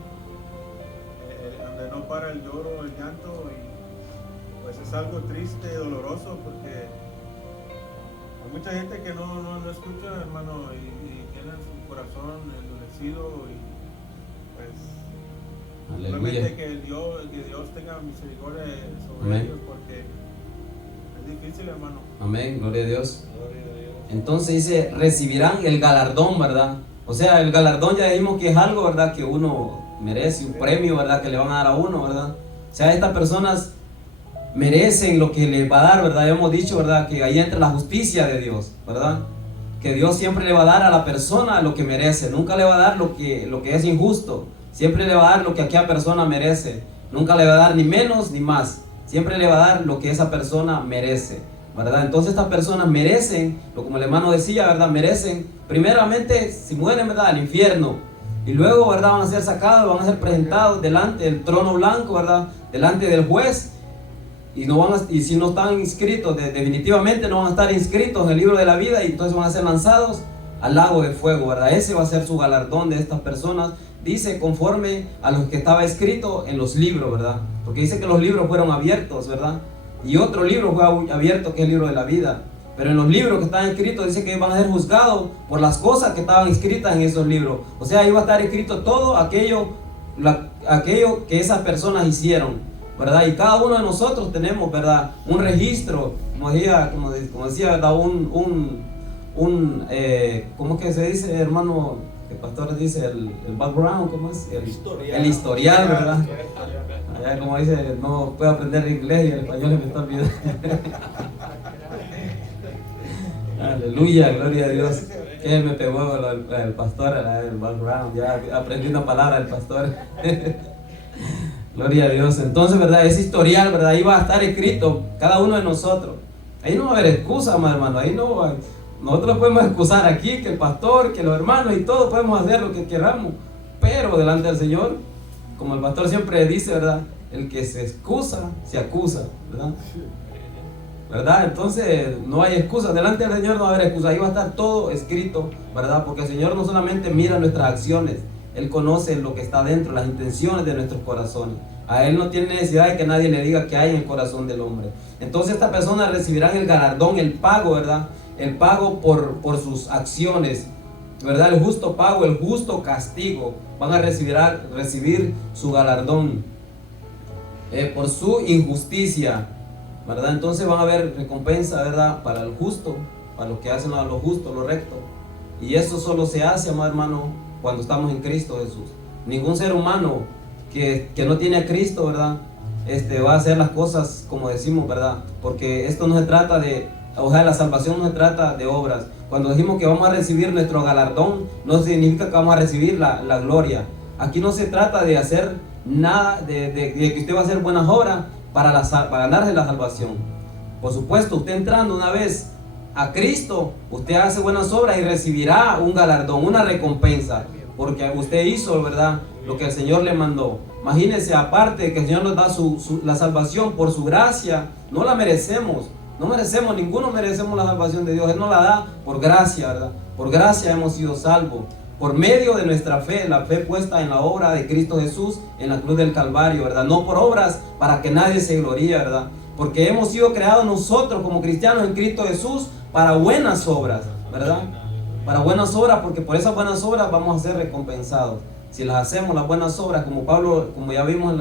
donde no para el lloro, el llanto, y pues es algo triste, doloroso, porque hay mucha gente que no escucha, hermano, y tienen su corazón endurecido, y pues Aleluya. solamente que Dios tenga misericordia sobre Amén. ellos, porque es difícil, hermano. Amén, gloria a Dios. Gloria a Dios. Entonces dice, recibirán el galardón, ¿verdad? O sea, el galardón ya dijimos que es algo, ¿verdad? Que uno merece, un premio, ¿verdad? Que le van a dar a uno, ¿verdad? O sea, estas personas merecen lo que les va a dar, ¿verdad? Ya hemos dicho, ¿verdad? Que ahí entra la justicia de Dios, ¿verdad? Que Dios siempre le va a dar a la persona lo que merece, nunca le va a dar lo que es injusto, siempre le va a dar lo que aquella persona merece, nunca le va a dar ni menos ni más, siempre le va a dar lo que esa persona merece, ¿verdad? Entonces estas personas merecen, como el hermano decía, ¿verdad? Merecen, primeramente, si mueren, ¿verdad? Al infierno, y luego, ¿verdad? Van a ser sacados, van a ser presentados delante del trono blanco, ¿verdad? Delante del juez, y si no están inscritos, definitivamente no van a estar inscritos en el libro de la vida, y entonces van a ser lanzados al lago de fuego, ¿verdad? Ese va a ser su galardón de estas personas, dice, conforme a lo que estaba escrito en los libros, ¿verdad? Porque dice que los libros fueron abiertos, ¿verdad? Y otro libro fue abierto, que es el libro de la vida. Pero en los libros que están escritos dice que van a ser juzgados por las cosas que estaban escritas en esos libros. O sea, ahí va a estar escrito todo aquello que esas personas hicieron, ¿verdad? Y cada uno de nosotros tenemos, ¿verdad? Un registro, como decía, ¿verdad? ¿Cómo es que se dice, hermano? El pastor dice el background, ¿cómo es? El historial, ¿verdad? Allá, como dice, no puedo aprender inglés y el español me está olvidando. Aleluya, gloria a Dios. Que me pegó el pastor, el background, ya aprendí una palabra del pastor. Gloria a Dios. Entonces, ¿verdad? Ese historial, ¿verdad? Ahí va a estar escrito cada uno de nosotros. Ahí no va a haber excusa, hermano. Ahí no va. Nosotros podemos excusar aquí que el pastor, que los hermanos y todo, podemos hacer lo que queramos. Pero delante del Señor, como el pastor siempre dice, ¿verdad? El que se excusa, se acusa, ¿verdad? ¿Verdad? Entonces no hay excusa, delante del Señor no va a haber excusa, ahí va a estar todo escrito, ¿verdad? Porque el Señor no solamente mira nuestras acciones, Él conoce lo que está dentro, las intenciones de nuestros corazones. A Él no tiene necesidad de que nadie le diga qué hay en el corazón del hombre. Entonces estas personas recibirán el galardón, el pago, ¿verdad? El pago por sus acciones, ¿verdad? El justo pago, el justo castigo. Van a recibir su galardón por su injusticia, ¿verdad? Entonces van a haber recompensa, ¿verdad? Para el justo, para los que hacen lo justo, lo recto. Y eso solo se hace, amado hermano, cuando estamos en Cristo Jesús. Ningún ser humano que no tiene a Cristo, ¿verdad? Va a hacer las cosas como decimos, ¿verdad? Porque esto no se trata de, o sea, la salvación no se trata de obras. Cuando decimos que vamos a recibir nuestro galardón, no significa que vamos a recibir la gloria. Aquí no se trata de hacer nada, de que usted va a hacer buenas obras para ganarse la salvación. Por supuesto, usted entrando una vez a Cristo, usted hace buenas obras y recibirá un galardón, una recompensa, porque usted hizo, ¿verdad?, lo que el Señor le mandó. Imagínense, aparte de que el Señor nos da la salvación por su gracia, no la merecemos. No merecemos, ninguno merecemos la salvación de Dios. Él nos la da por gracia, ¿verdad? Por gracia hemos sido salvos. Por medio de nuestra fe, la fe puesta en la obra de Cristo Jesús en la cruz del Calvario, ¿verdad? No por obras para que nadie se gloríe, ¿verdad? Porque hemos sido creados nosotros como cristianos en Cristo Jesús para buenas obras, ¿verdad? Para buenas obras, porque por esas buenas obras vamos a ser recompensados. Si las hacemos, las buenas obras, como Pablo, como ya vimos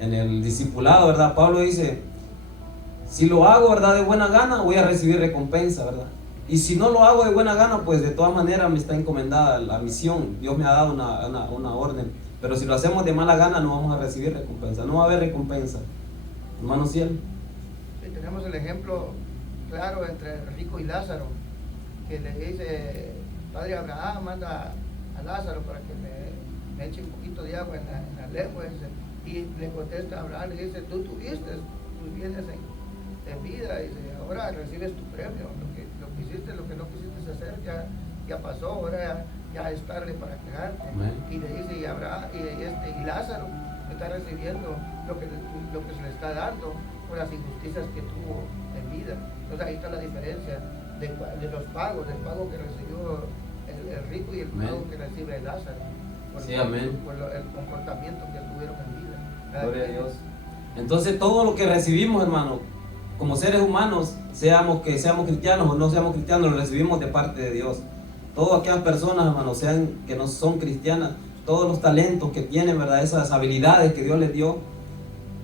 en el discipulado, ¿verdad? Pablo dice, si lo hago, ¿verdad?, de buena gana, voy a recibir recompensa, ¿verdad? Y si no lo hago de buena gana, pues de todas maneras me está encomendada la misión. Dios me ha dado una orden. Pero si lo hacemos de mala gana, no vamos a recibir recompensa. No va a haber recompensa. Hermano Ciel. Sí, tenemos el ejemplo claro entre Rico y Lázaro, que le dice, Padre Abraham, manda a Lázaro para que me eche un poquito de agua en la lengua. Y le contesta a Abraham, le dice, tú tuviste tus bienes en vida, y dice, ahora recibes tu premio. Lo que hiciste, lo que no quisiste hacer, ya pasó, ahora ya es tarde para quejarte. Y le dice, y Lázaro está recibiendo lo que se le está dando por las injusticias que tuvo en vida. Entonces ahí está la diferencia de los pagos, del pago que recibió el rico y el pago que recibe Lázaro. Sí, amén. Por el comportamiento que tuvieron en vida. Gloria a Dios. Entonces todo lo que recibimos, hermano, como seres humanos, seamos cristianos o no seamos cristianos, lo recibimos de parte de Dios. Todas aquellas personas, hermanos, que no son cristianas, todos los talentos que tienen, ¿verdad?, esas habilidades que Dios les dio,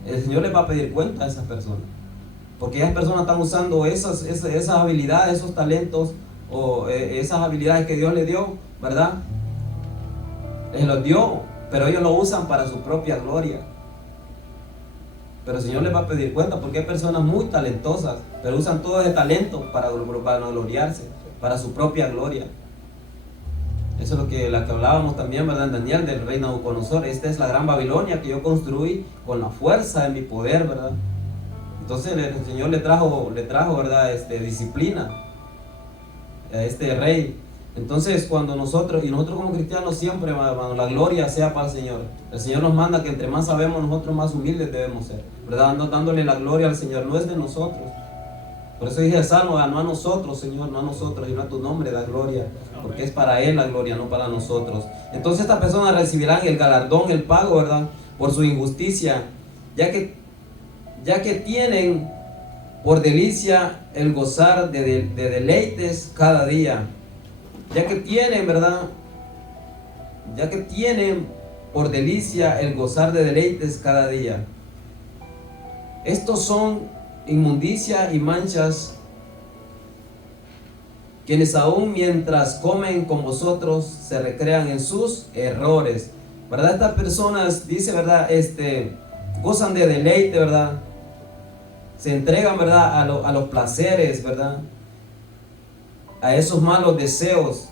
el Señor les va a pedir cuenta a esas personas. Porque esas personas están usando esas habilidades, esos talentos o esas habilidades que Dios les dio, ¿verdad? Les los dio, pero ellos lo usan para su propia gloria. Pero el Señor les va a pedir cuenta, porque hay personas muy talentosas, pero usan todo ese talento para gloriarse, para su propia gloria. Eso es la que hablábamos también, ¿verdad?, en Daniel, del rey Nabucodonosor. Esta es la gran Babilonia que yo construí con la fuerza de mi poder, ¿verdad? Entonces el Señor le trajo, ¿verdad?, disciplina a este rey. Entonces cuando nosotros como cristianos siempre, hermano, la gloria sea para el Señor. El Señor nos manda que entre más sabemos, nosotros más humildes debemos ser, ¿verdad? Dándole la gloria al Señor, no es de nosotros. Por eso dije el Salmo, no a nosotros, Señor, no a nosotros, sino a tu nombre da gloria, porque es para Él la gloria, no para nosotros. Entonces estas personas recibirán el galardón, el pago, ¿verdad?, por su injusticia, ya que tienen por delicia el gozar de deleites cada día. Ya que tienen, ¿verdad?, ya que tienen por delicia el gozar de deleites cada día. Estos son inmundicia y manchas, quienes aún mientras comen con vosotros se recrean en sus errores, ¿verdad? Estas personas, dice, ¿verdad?, gozan de deleite, ¿verdad? Se entregan, ¿verdad?, a los placeres, ¿verdad?, a esos malos deseos.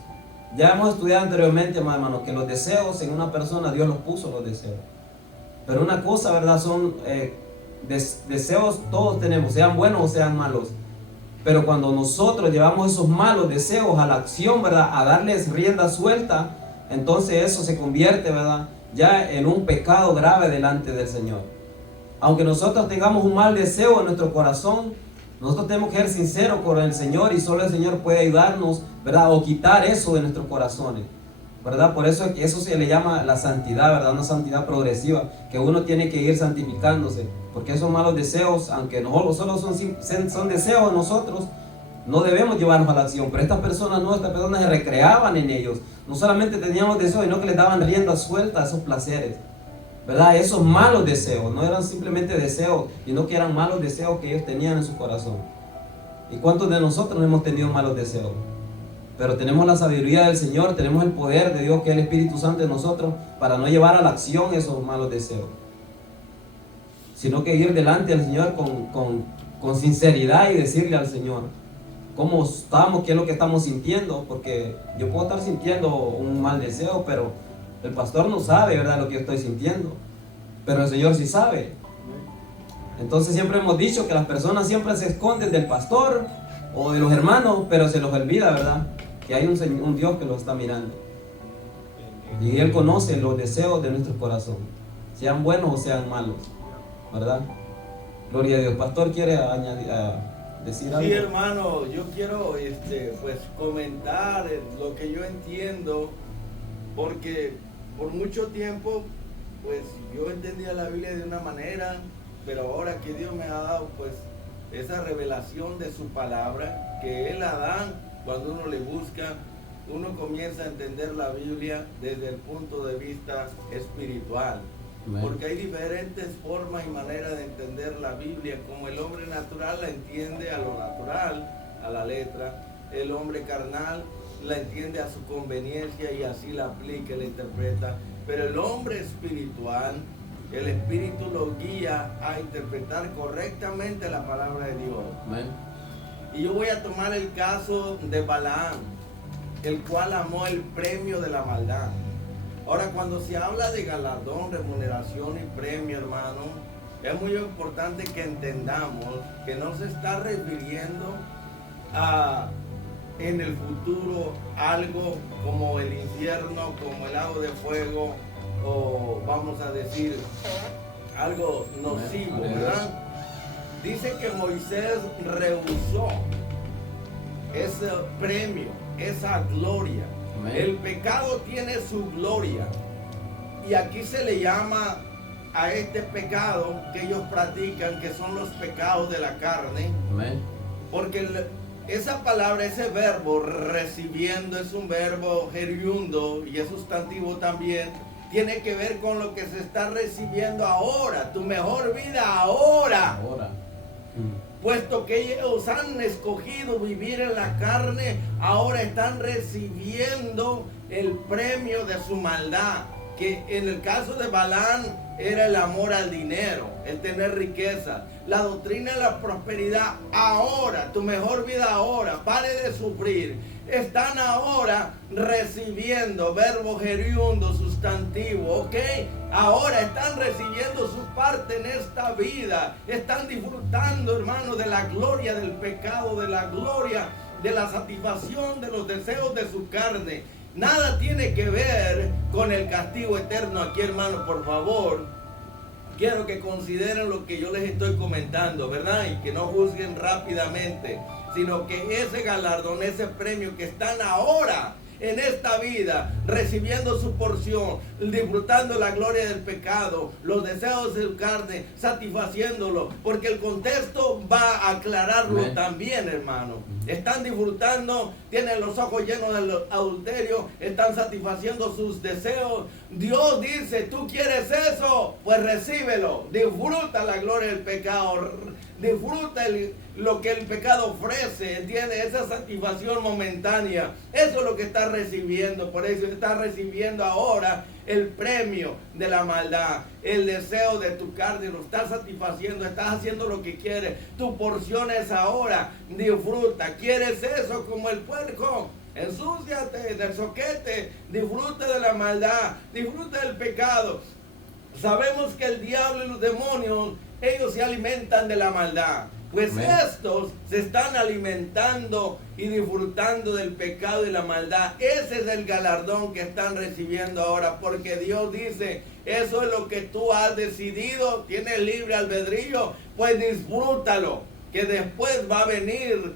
Ya hemos estudiado anteriormente, hermanos, que los deseos en una persona, Dios los puso los deseos. Pero una cosa, ¿verdad?, son deseos, todos tenemos, sean buenos o sean malos. Pero cuando nosotros llevamos esos malos deseos a la acción, ¿verdad?, a darles rienda suelta, entonces eso se convierte, ¿verdad?, ya en un pecado grave delante del Señor. Aunque nosotros tengamos un mal deseo en nuestro corazón, nosotros tenemos que ser sinceros con el Señor, y solo el Señor puede ayudarnos, ¿verdad?, o quitar eso de nuestros corazones. ¿verdad? Por eso es que eso se le llama la santidad, ¿verdad? Una santidad progresiva, que uno tiene que ir santificándose, porque esos malos deseos, aunque no solo son deseos de nosotros, no debemos llevarnos a la acción. Pero estas personas se recreaban en ellos, no solamente tenían los deseos, sino que les daban rienda suelta a esos placeres, ¿verdad? Esos malos deseos, no eran simplemente deseos, sino que eran malos deseos que ellos tenían en su corazón. ¿Y cuántos de nosotros no hemos tenido malos deseos? Pero tenemos la sabiduría del Señor, tenemos el poder de Dios, que es el Espíritu Santo en nosotros, para no llevar a la acción esos malos deseos, sino que ir delante del Señor con sinceridad y decirle al Señor cómo estamos, qué es lo que estamos sintiendo, porque yo puedo estar sintiendo un mal deseo, pero el pastor no sabe, ¿verdad?, lo que yo estoy sintiendo, pero el Señor sí sabe. Entonces siempre hemos dicho que las personas siempre se esconden del pastor o de los hermanos, pero se los olvida, ¿verdad?, que hay un Dios que los está mirando. Y Él conoce los deseos de nuestro corazón, sean buenos o sean malos, ¿verdad? Gloria a Dios. Pastor, ¿quiere decir algo? Sí, hermano, yo quiero pues comentar lo que yo entiendo, porque por mucho tiempo pues yo entendía la Biblia de una manera, pero ahora que Dios me ha dado pues esa revelación de su palabra, que Él la da cuando uno le busca, uno comienza a entender la Biblia desde el punto de vista espiritual. Amén. Porque hay diferentes formas y maneras de entender la Biblia. Como el hombre natural la entiende a lo natural, a la letra, el hombre carnal la entiende a su conveniencia y así la aplica, la interpreta. Pero el hombre espiritual, el Espíritu lo guía a interpretar correctamente la palabra de Dios. Amén. Y yo voy a tomar el caso de Balaam, el cual amó el premio de la maldad. Ahora, cuando se habla de galardón, remuneración y premio, hermano, es muy importante que entendamos que no se está refiriendo a en el futuro algo como el infierno, como el lago de fuego, o vamos a decir algo nocivo, ¿verdad? Dice que Moisés rehusó ese premio, esa gloria. Amén. El pecado tiene su gloria, y aquí se le llama a este pecado que ellos practican, que son los pecados de la carne. Amén. Porque esa palabra, ese verbo recibiendo, es un verbo geriundo y es sustantivo también. Tiene que ver con lo que se está recibiendo ahora, tu mejor vida ahora. Puesto que ellos han escogido vivir en la carne, ahora están recibiendo el premio de su maldad, que en el caso de Balaam era el amor al dinero, el tener riqueza, la doctrina de la prosperidad ahora, tu mejor vida ahora, pare de sufrir. Están ahora recibiendo, verbo geriundo, sustantivo, ¿ok? Ahora están recibiendo su parte en esta vida. Están disfrutando, hermano, de la gloria del pecado, de la gloria, de la satisfacción de los deseos de su carne. Nada tiene que ver con el castigo eterno aquí, hermano, por favor. Quiero que consideren lo que yo les estoy comentando, ¿verdad? Y que no juzguen rápidamente, sino que ese galardón, ese premio que están ahora en esta vida, recibiendo su porción, disfrutando la gloria del pecado, los deseos de su carne, satisfaciéndolo, porque el contexto va a aclararlo. Amén. También, hermano. Están disfrutando, tienen los ojos llenos del adulterio, están satisfaciendo sus deseos. Dios dice, tú quieres eso, pues recíbelo, disfruta la gloria del pecado, disfruta lo que el pecado ofrece, ¿entiendes? Esa satisfacción momentánea, eso es lo que está recibiendo. Por eso está recibiendo ahora el premio de la maldad, el deseo de tu carne, lo estás satisfaciendo, estás haciendo lo que quieres, tu porción es ahora, disfruta. ¿Quieres eso como el puerco? Ensúciate en el soquete, disfruta de la maldad, disfruta del pecado. Sabemos que el diablo y los demonios, ellos se alimentan de la maldad. Pues amén, estos se están alimentando y disfrutando del pecado y la maldad. Ese es el galardón que están recibiendo ahora, porque Dios dice, eso es lo que tú has decidido, tienes libre albedrío, pues disfrútalo. que después va a venir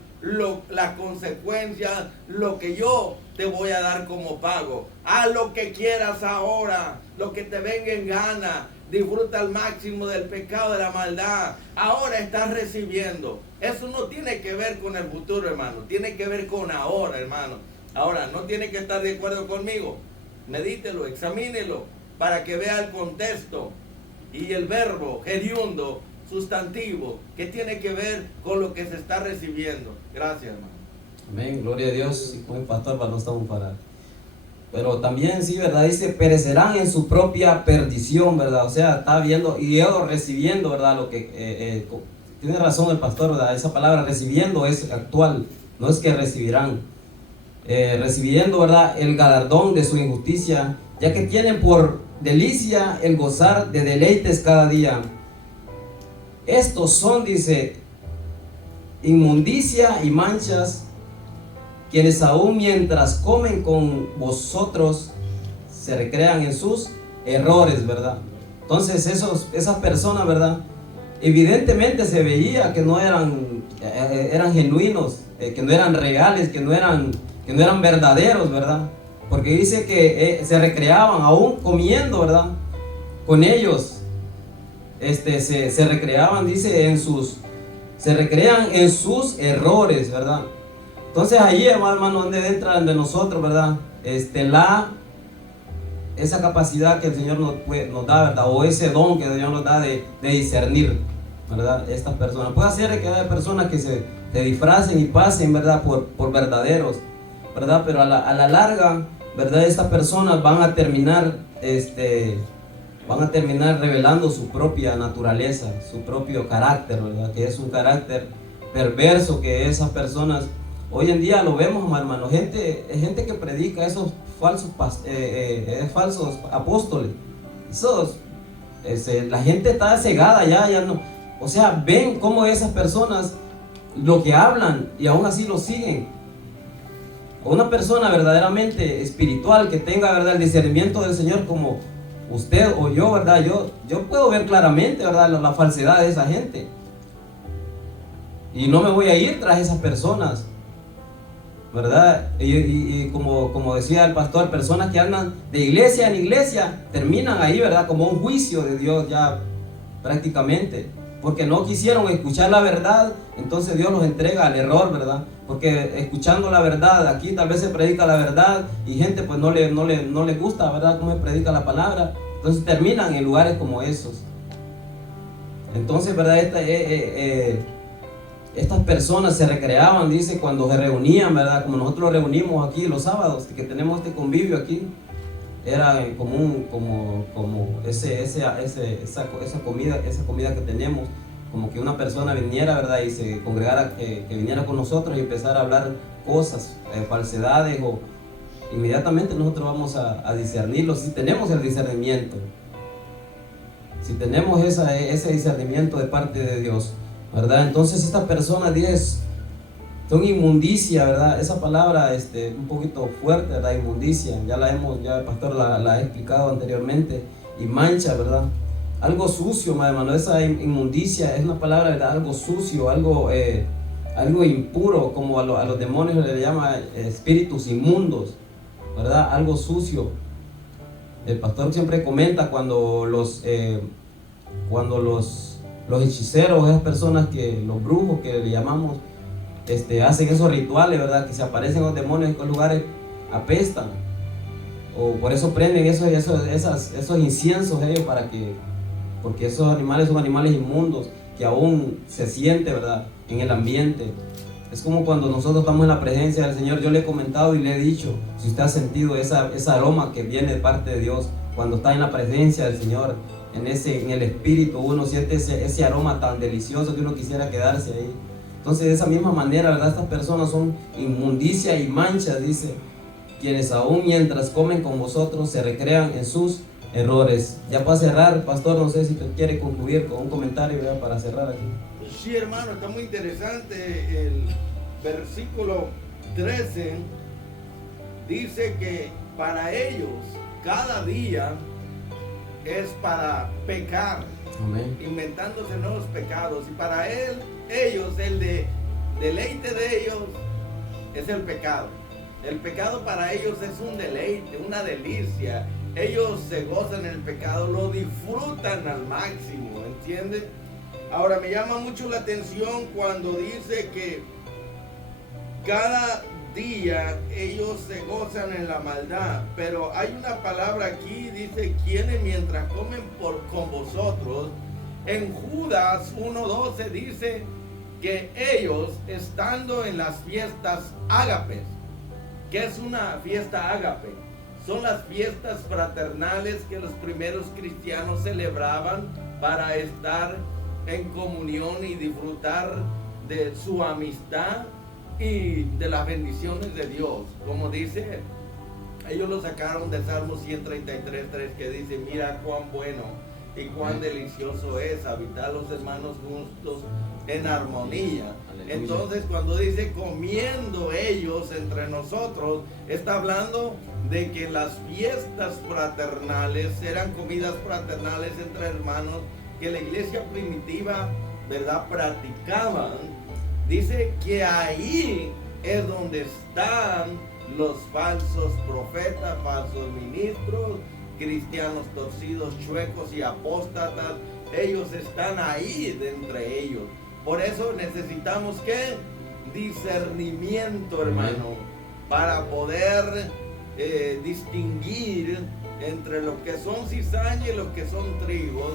la consecuencia, lo que yo te voy a dar como pago. Haz lo que quieras ahora, lo que te venga en gana. Disfruta al máximo del pecado, de la maldad. Ahora estás recibiendo. Eso no tiene que ver con el futuro, hermano. Tiene que ver con ahora, hermano. Ahora, no tiene que estar de acuerdo conmigo. Medítelo, examínelo, para que vea el contexto y el verbo, geriundo, sustantivo, que tiene que ver con lo que se está recibiendo. Gracias, hermano. Amén, gloria a Dios. Como el pastor, no estamos para. Pero también, sí, ¿verdad? Dice, perecerán en su propia perdición, ¿verdad? O sea, está viendo y ellos recibiendo, ¿verdad? Lo que tiene razón el pastor, ¿verdad? Esa palabra recibiendo es actual, no es que recibirán. Recibiendo, ¿verdad? El galardón de su injusticia, ya que tienen por delicia el gozar de deleites cada día. Estos son, dice, inmundicia y manchas, quienes aún mientras comen con vosotros se recrean en sus errores, ¿verdad? Entonces esas personas, ¿verdad? Evidentemente se veía que no eran genuinos, que no eran reales, que no eran verdaderos, ¿verdad? Porque dice que se recreaban aún comiendo, ¿verdad? Con ellos, se recreaban, dice, se recrean en sus errores, ¿verdad? Entonces allí, hermano, donde entra de nosotros, ¿verdad? Esa capacidad que el Señor nos da, ¿verdad? O ese don que el Señor nos da de discernir, ¿verdad? Estas personas. Puede ser que haya personas que se disfracen y pasen, ¿verdad? Por verdaderos, ¿verdad? Pero a la larga, ¿verdad? Estas personas van a terminar revelando su propia naturaleza, su propio carácter, ¿verdad? Que es un carácter perverso, que esas personas hoy en día lo vemos, hermano, gente que predica esos falsos apóstoles. La gente está cegada ya no. O sea, ven cómo esas personas lo que hablan y aún así lo siguen. Una persona verdaderamente espiritual que tenga, ¿verdad?, el discernimiento del Señor, como usted o yo, ¿verdad? Yo puedo ver claramente, ¿verdad?, la falsedad de esa gente. Y no me voy a ir tras esas personas, ¿verdad? Y como decía el pastor, personas que andan de iglesia en iglesia terminan ahí, ¿verdad? Como un juicio de Dios ya prácticamente, porque no quisieron escuchar la verdad. Entonces Dios los entrega al error, ¿verdad? Porque escuchando la verdad, aquí tal vez se predica la verdad y gente pues no le gusta, ¿verdad?, cómo se predica la palabra. Entonces terminan en lugares como esos. Entonces, ¿verdad? Estas personas se recreaban, dice, cuando se reunían, ¿verdad? Como nosotros reunimos aquí los sábados, que tenemos este convivio aquí. Era común, como esa comida que tenemos, como que una persona viniera, ¿verdad?, y se congregara, que viniera con nosotros y empezara a hablar cosas, falsedades, o inmediatamente nosotros vamos a discernirlo, si tenemos el discernimiento, si tenemos ese discernimiento de parte de Dios, ¿verdad? Entonces estas personas, 10, son inmundicia, ¿verdad? Esa palabra un poquito fuerte, ¿verdad? Inmundicia, ya el pastor la ha explicado anteriormente. Y mancha, ¿verdad? Algo sucio, hermano. Esa inmundicia es una palabra, ¿verdad? Algo sucio, algo impuro, como a los demonios le llama espíritus inmundos, ¿verdad? Algo sucio. El pastor siempre comenta cuando los hechiceros, esas personas, los brujos que le llamamos, hacen esos rituales, ¿verdad? Que se aparecen los demonios en esos lugares, apestan, o por eso prenden esos inciensos ellos, porque esos animales son animales inmundos que aún se siente, ¿verdad?, en el ambiente. Es como cuando nosotros estamos en la presencia del Señor. Yo le he comentado y le he dicho, si usted ha sentido ese aroma que viene de parte de Dios cuando está en la presencia del Señor, en el espíritu, uno siente ese aroma tan delicioso que uno quisiera quedarse ahí. Entonces, de esa misma manera, ¿verdad?, estas personas son inmundicia y mancha, dice, quienes aún mientras comen con vosotros se recrean en sus errores. Ya para cerrar, pastor, no sé si te quiere concluir con un comentario, ¿verdad?, para cerrar aquí. Sí, hermano, está muy interesante. El versículo 13 dice que para ellos cada día es para pecar, Amén. inventándose nuevos pecados, y para él ellos, deleite de ellos es el pecado. El pecado para ellos es un deleite, una delicia. Ellos se gozan en el pecado, lo disfrutan al máximo, ¿entiendes? Ahora me llama mucho la atención cuando dice que cada día ellos se gozan en la maldad, pero hay una palabra aquí, dice, quienes mientras comen con vosotros. En Judas 1:12 dice que ellos estando en las fiestas ágapes. ¿Qué es una fiesta ágape? Son las fiestas fraternales que los primeros cristianos celebraban para estar en comunión y disfrutar de su amistad y de las bendiciones de Dios. Como dice, ellos lo sacaron del Salmo 133:3, que dice, mira cuán bueno y cuán delicioso es habitar los hermanos juntos en armonía. Aleluya. Entonces cuando dice comiendo ellos entre nosotros, está hablando de que las fiestas fraternales eran comidas fraternales entre hermanos que la iglesia primitiva, ¿verdad?, practicaban. Dice que ahí es donde están los falsos profetas, falsos ministros, cristianos torcidos, chuecos y apóstatas. Ellos están ahí de entre ellos. Por eso necesitamos ¿qué? Discernimiento, hermano, para poder distinguir entre lo que son cizaña y lo que son trigos,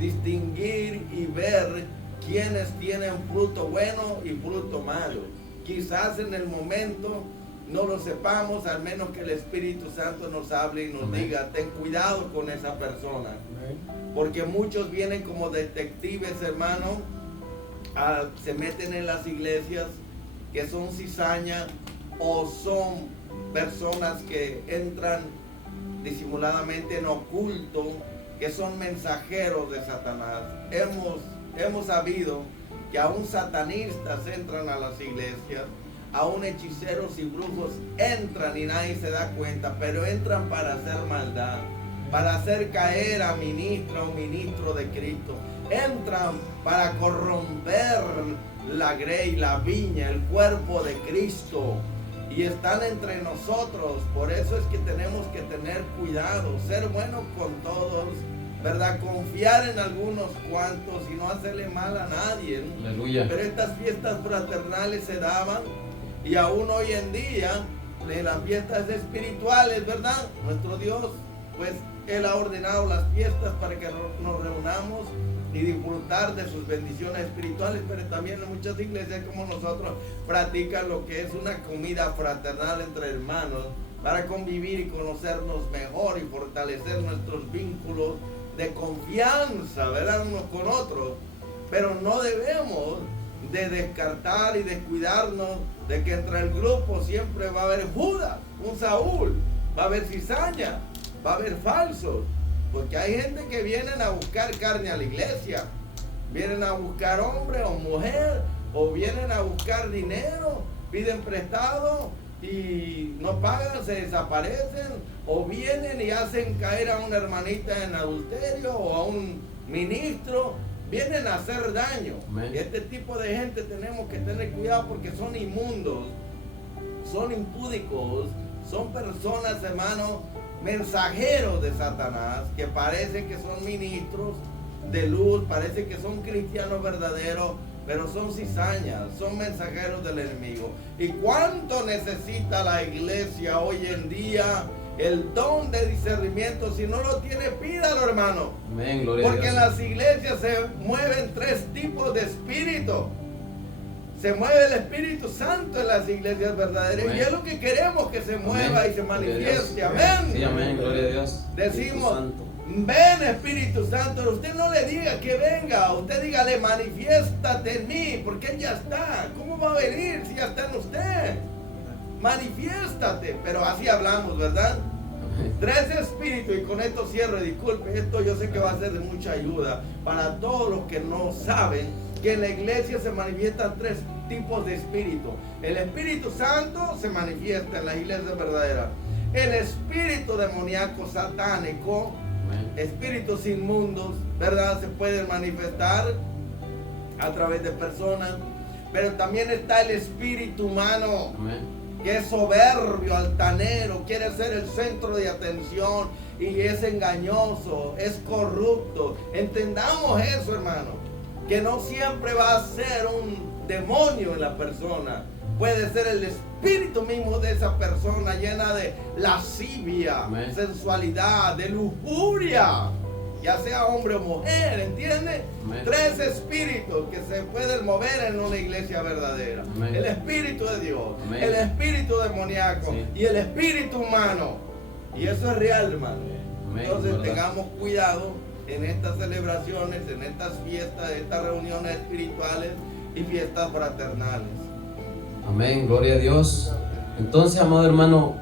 distinguir y ver quienes tienen fruto bueno y fruto malo. Quizás en el momento no lo sepamos, al menos que el Espíritu Santo nos hable y nos diga, ten cuidado con esa persona. Porque muchos vienen como detectives, hermano, se meten en las iglesias que son cizaña o son personas que entran disimuladamente en oculto, que son mensajeros de Satanás. Hemos sabido que aún satanistas entran a las iglesias, aún hechiceros y brujos entran y nadie se da cuenta, pero entran para hacer maldad, para hacer caer a ministro o ministro de Cristo. Entran para corromper la grey, la viña, el cuerpo de Cristo. Y están entre nosotros. Por eso es que tenemos que tener cuidado, ser buenos con todos, ¿verdad? Confiar en algunos cuantos y no hacerle mal a nadie, ¿no? Aleluya. Pero estas fiestas fraternales se daban, y aún hoy en día, en las fiestas espirituales, ¿verdad? Nuestro Dios, pues Él ha ordenado las fiestas para que nos reunamos y disfrutar de sus bendiciones espirituales, pero también en muchas iglesias como nosotros practican lo que es una comida fraternal entre hermanos para convivir y conocernos mejor y fortalecer nuestros vínculos de confianza, ¿verdad?, unos con otros. Pero no debemos de descartar y descuidarnos de que entre el grupo siempre va a haber Judas, un Saúl, va a haber cizaña, va a haber falsos. Porque hay gente que vienen a buscar carne a la iglesia, vienen a buscar hombre o mujer, o vienen a buscar dinero, piden prestado y no pagan, se desaparecen, o vienen y hacen caer a una hermanita en adulterio o a un ministro, vienen a hacer daño. Y este tipo de gente tenemos que tener cuidado porque son inmundos, son impúdicos, son personas, hermanos, mensajeros de Satanás, que parece que son ministros de luz, parece que son cristianos verdaderos, pero son cizañas, son mensajeros del enemigo. ¿Y cuánto necesita la iglesia hoy en día el don de discernimiento? Si no lo tiene, pídalo, hermano. Amén, gloria a Porque Dios. en las iglesias se mueven tres tipos de espíritus. Se mueve el Espíritu Santo en las iglesias verdaderas. Amén. Y es lo que queremos que se mueva Amén. y se Gloria a manifieste. Dios. Amén. Sí, amén, gloria a Dios. Decimos, Espíritu Santo. ven Espíritu Santo. Usted no le diga que venga, usted dígale, manifiéstate en mí, porque Él ya está. ¿Cómo va a venir si ya está en usted? Manifiéstate. Pero así hablamos, ¿verdad? Tres espíritus, y con esto cierro, y disculpe, esto yo sé que va a ser de mucha ayuda para todos los que no saben que en la iglesia se manifiestan tres tipos de espíritu. El Espíritu Santo se manifiesta en las iglesias verdaderas. El espíritu demoníaco satánico, Amén. espíritus inmundos, ¿verdad?, se pueden manifestar. a través de personas, pero también está el espíritu humano, Amén. que es soberbio, altanero, quiere ser el centro de atención y es engañoso, es corrupto. Entendamos eso, hermano, que no siempre va a ser un demonio en la persona. Puede ser el espíritu mismo de esa persona llena de lascivia, Amén. sensualidad, de lujuria, ya sea hombre o mujer, ¿entiende? Amén. 3 espíritus que se pueden mover en una iglesia verdadera. Amén. El espíritu de Dios, Amén. el espíritu demoníaco Sí. y el espíritu humano. Y eso es real, hermano. Amén, Entonces ¿verdad? tengamos cuidado en estas celebraciones, en estas fiestas, en estas reuniones espirituales y fiestas fraternales. Amén, gloria a Dios. Entonces, amado hermano,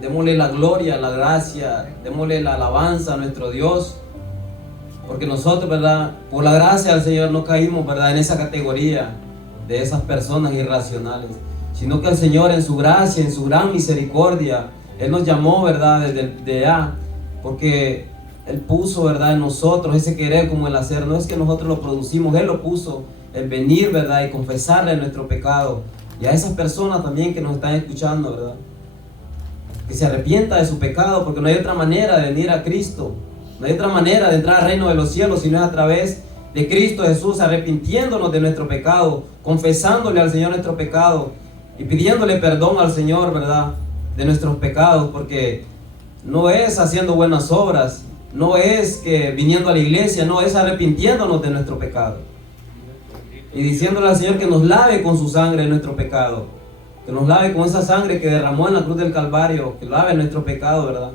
démosle la gloria, la gracia, démosle la alabanza a nuestro Dios, porque nosotros, ¿verdad? Por la gracia del Señor no caímos, ¿verdad?, en esa categoría de esas personas irracionales, sino que el Señor en su gracia, en su gran misericordia, Él nos llamó, ¿verdad?, desde allá, porque Él puso, ¿verdad?, en nosotros ese querer como el hacer. No es que nosotros lo producimos, Él lo puso, el venir, ¿verdad?, y confesarle nuestro pecado. Y a esas personas también que nos están escuchando, ¿verdad?, que se arrepienta de su pecado, porque no hay otra manera de venir a Cristo, no hay otra manera de entrar al reino de los cielos, sino es a través de Cristo Jesús, arrepintiéndonos de nuestro pecado, confesándole al Señor nuestro pecado y pidiéndole perdón al Señor, ¿verdad?, de nuestros pecados, porque no es haciendo buenas obras, no es que viniendo a la iglesia, no, es arrepintiéndonos de nuestro pecado y diciéndole al Señor que nos lave con su sangre de nuestro pecado, que nos lave con esa sangre que derramó en la cruz del Calvario, que lave nuestro pecado, ¿verdad?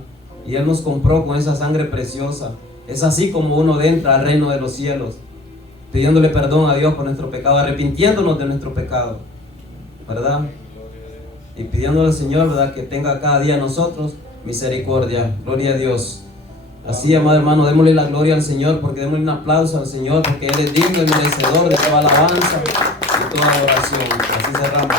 Y Él nos compró con esa sangre preciosa. Es así como uno entra al reino de los cielos, pidiéndole perdón a Dios por nuestro pecado, arrepintiéndonos de nuestro pecado, ¿verdad? Y pidiéndole al Señor, ¿verdad?, que tenga cada día a nosotros misericordia. Gloria a Dios. Así, amado hermano, démosle la gloria al Señor, porque démosle un aplauso al Señor, porque Él es digno y merecedor de toda alabanza y toda adoración. Así cerramos.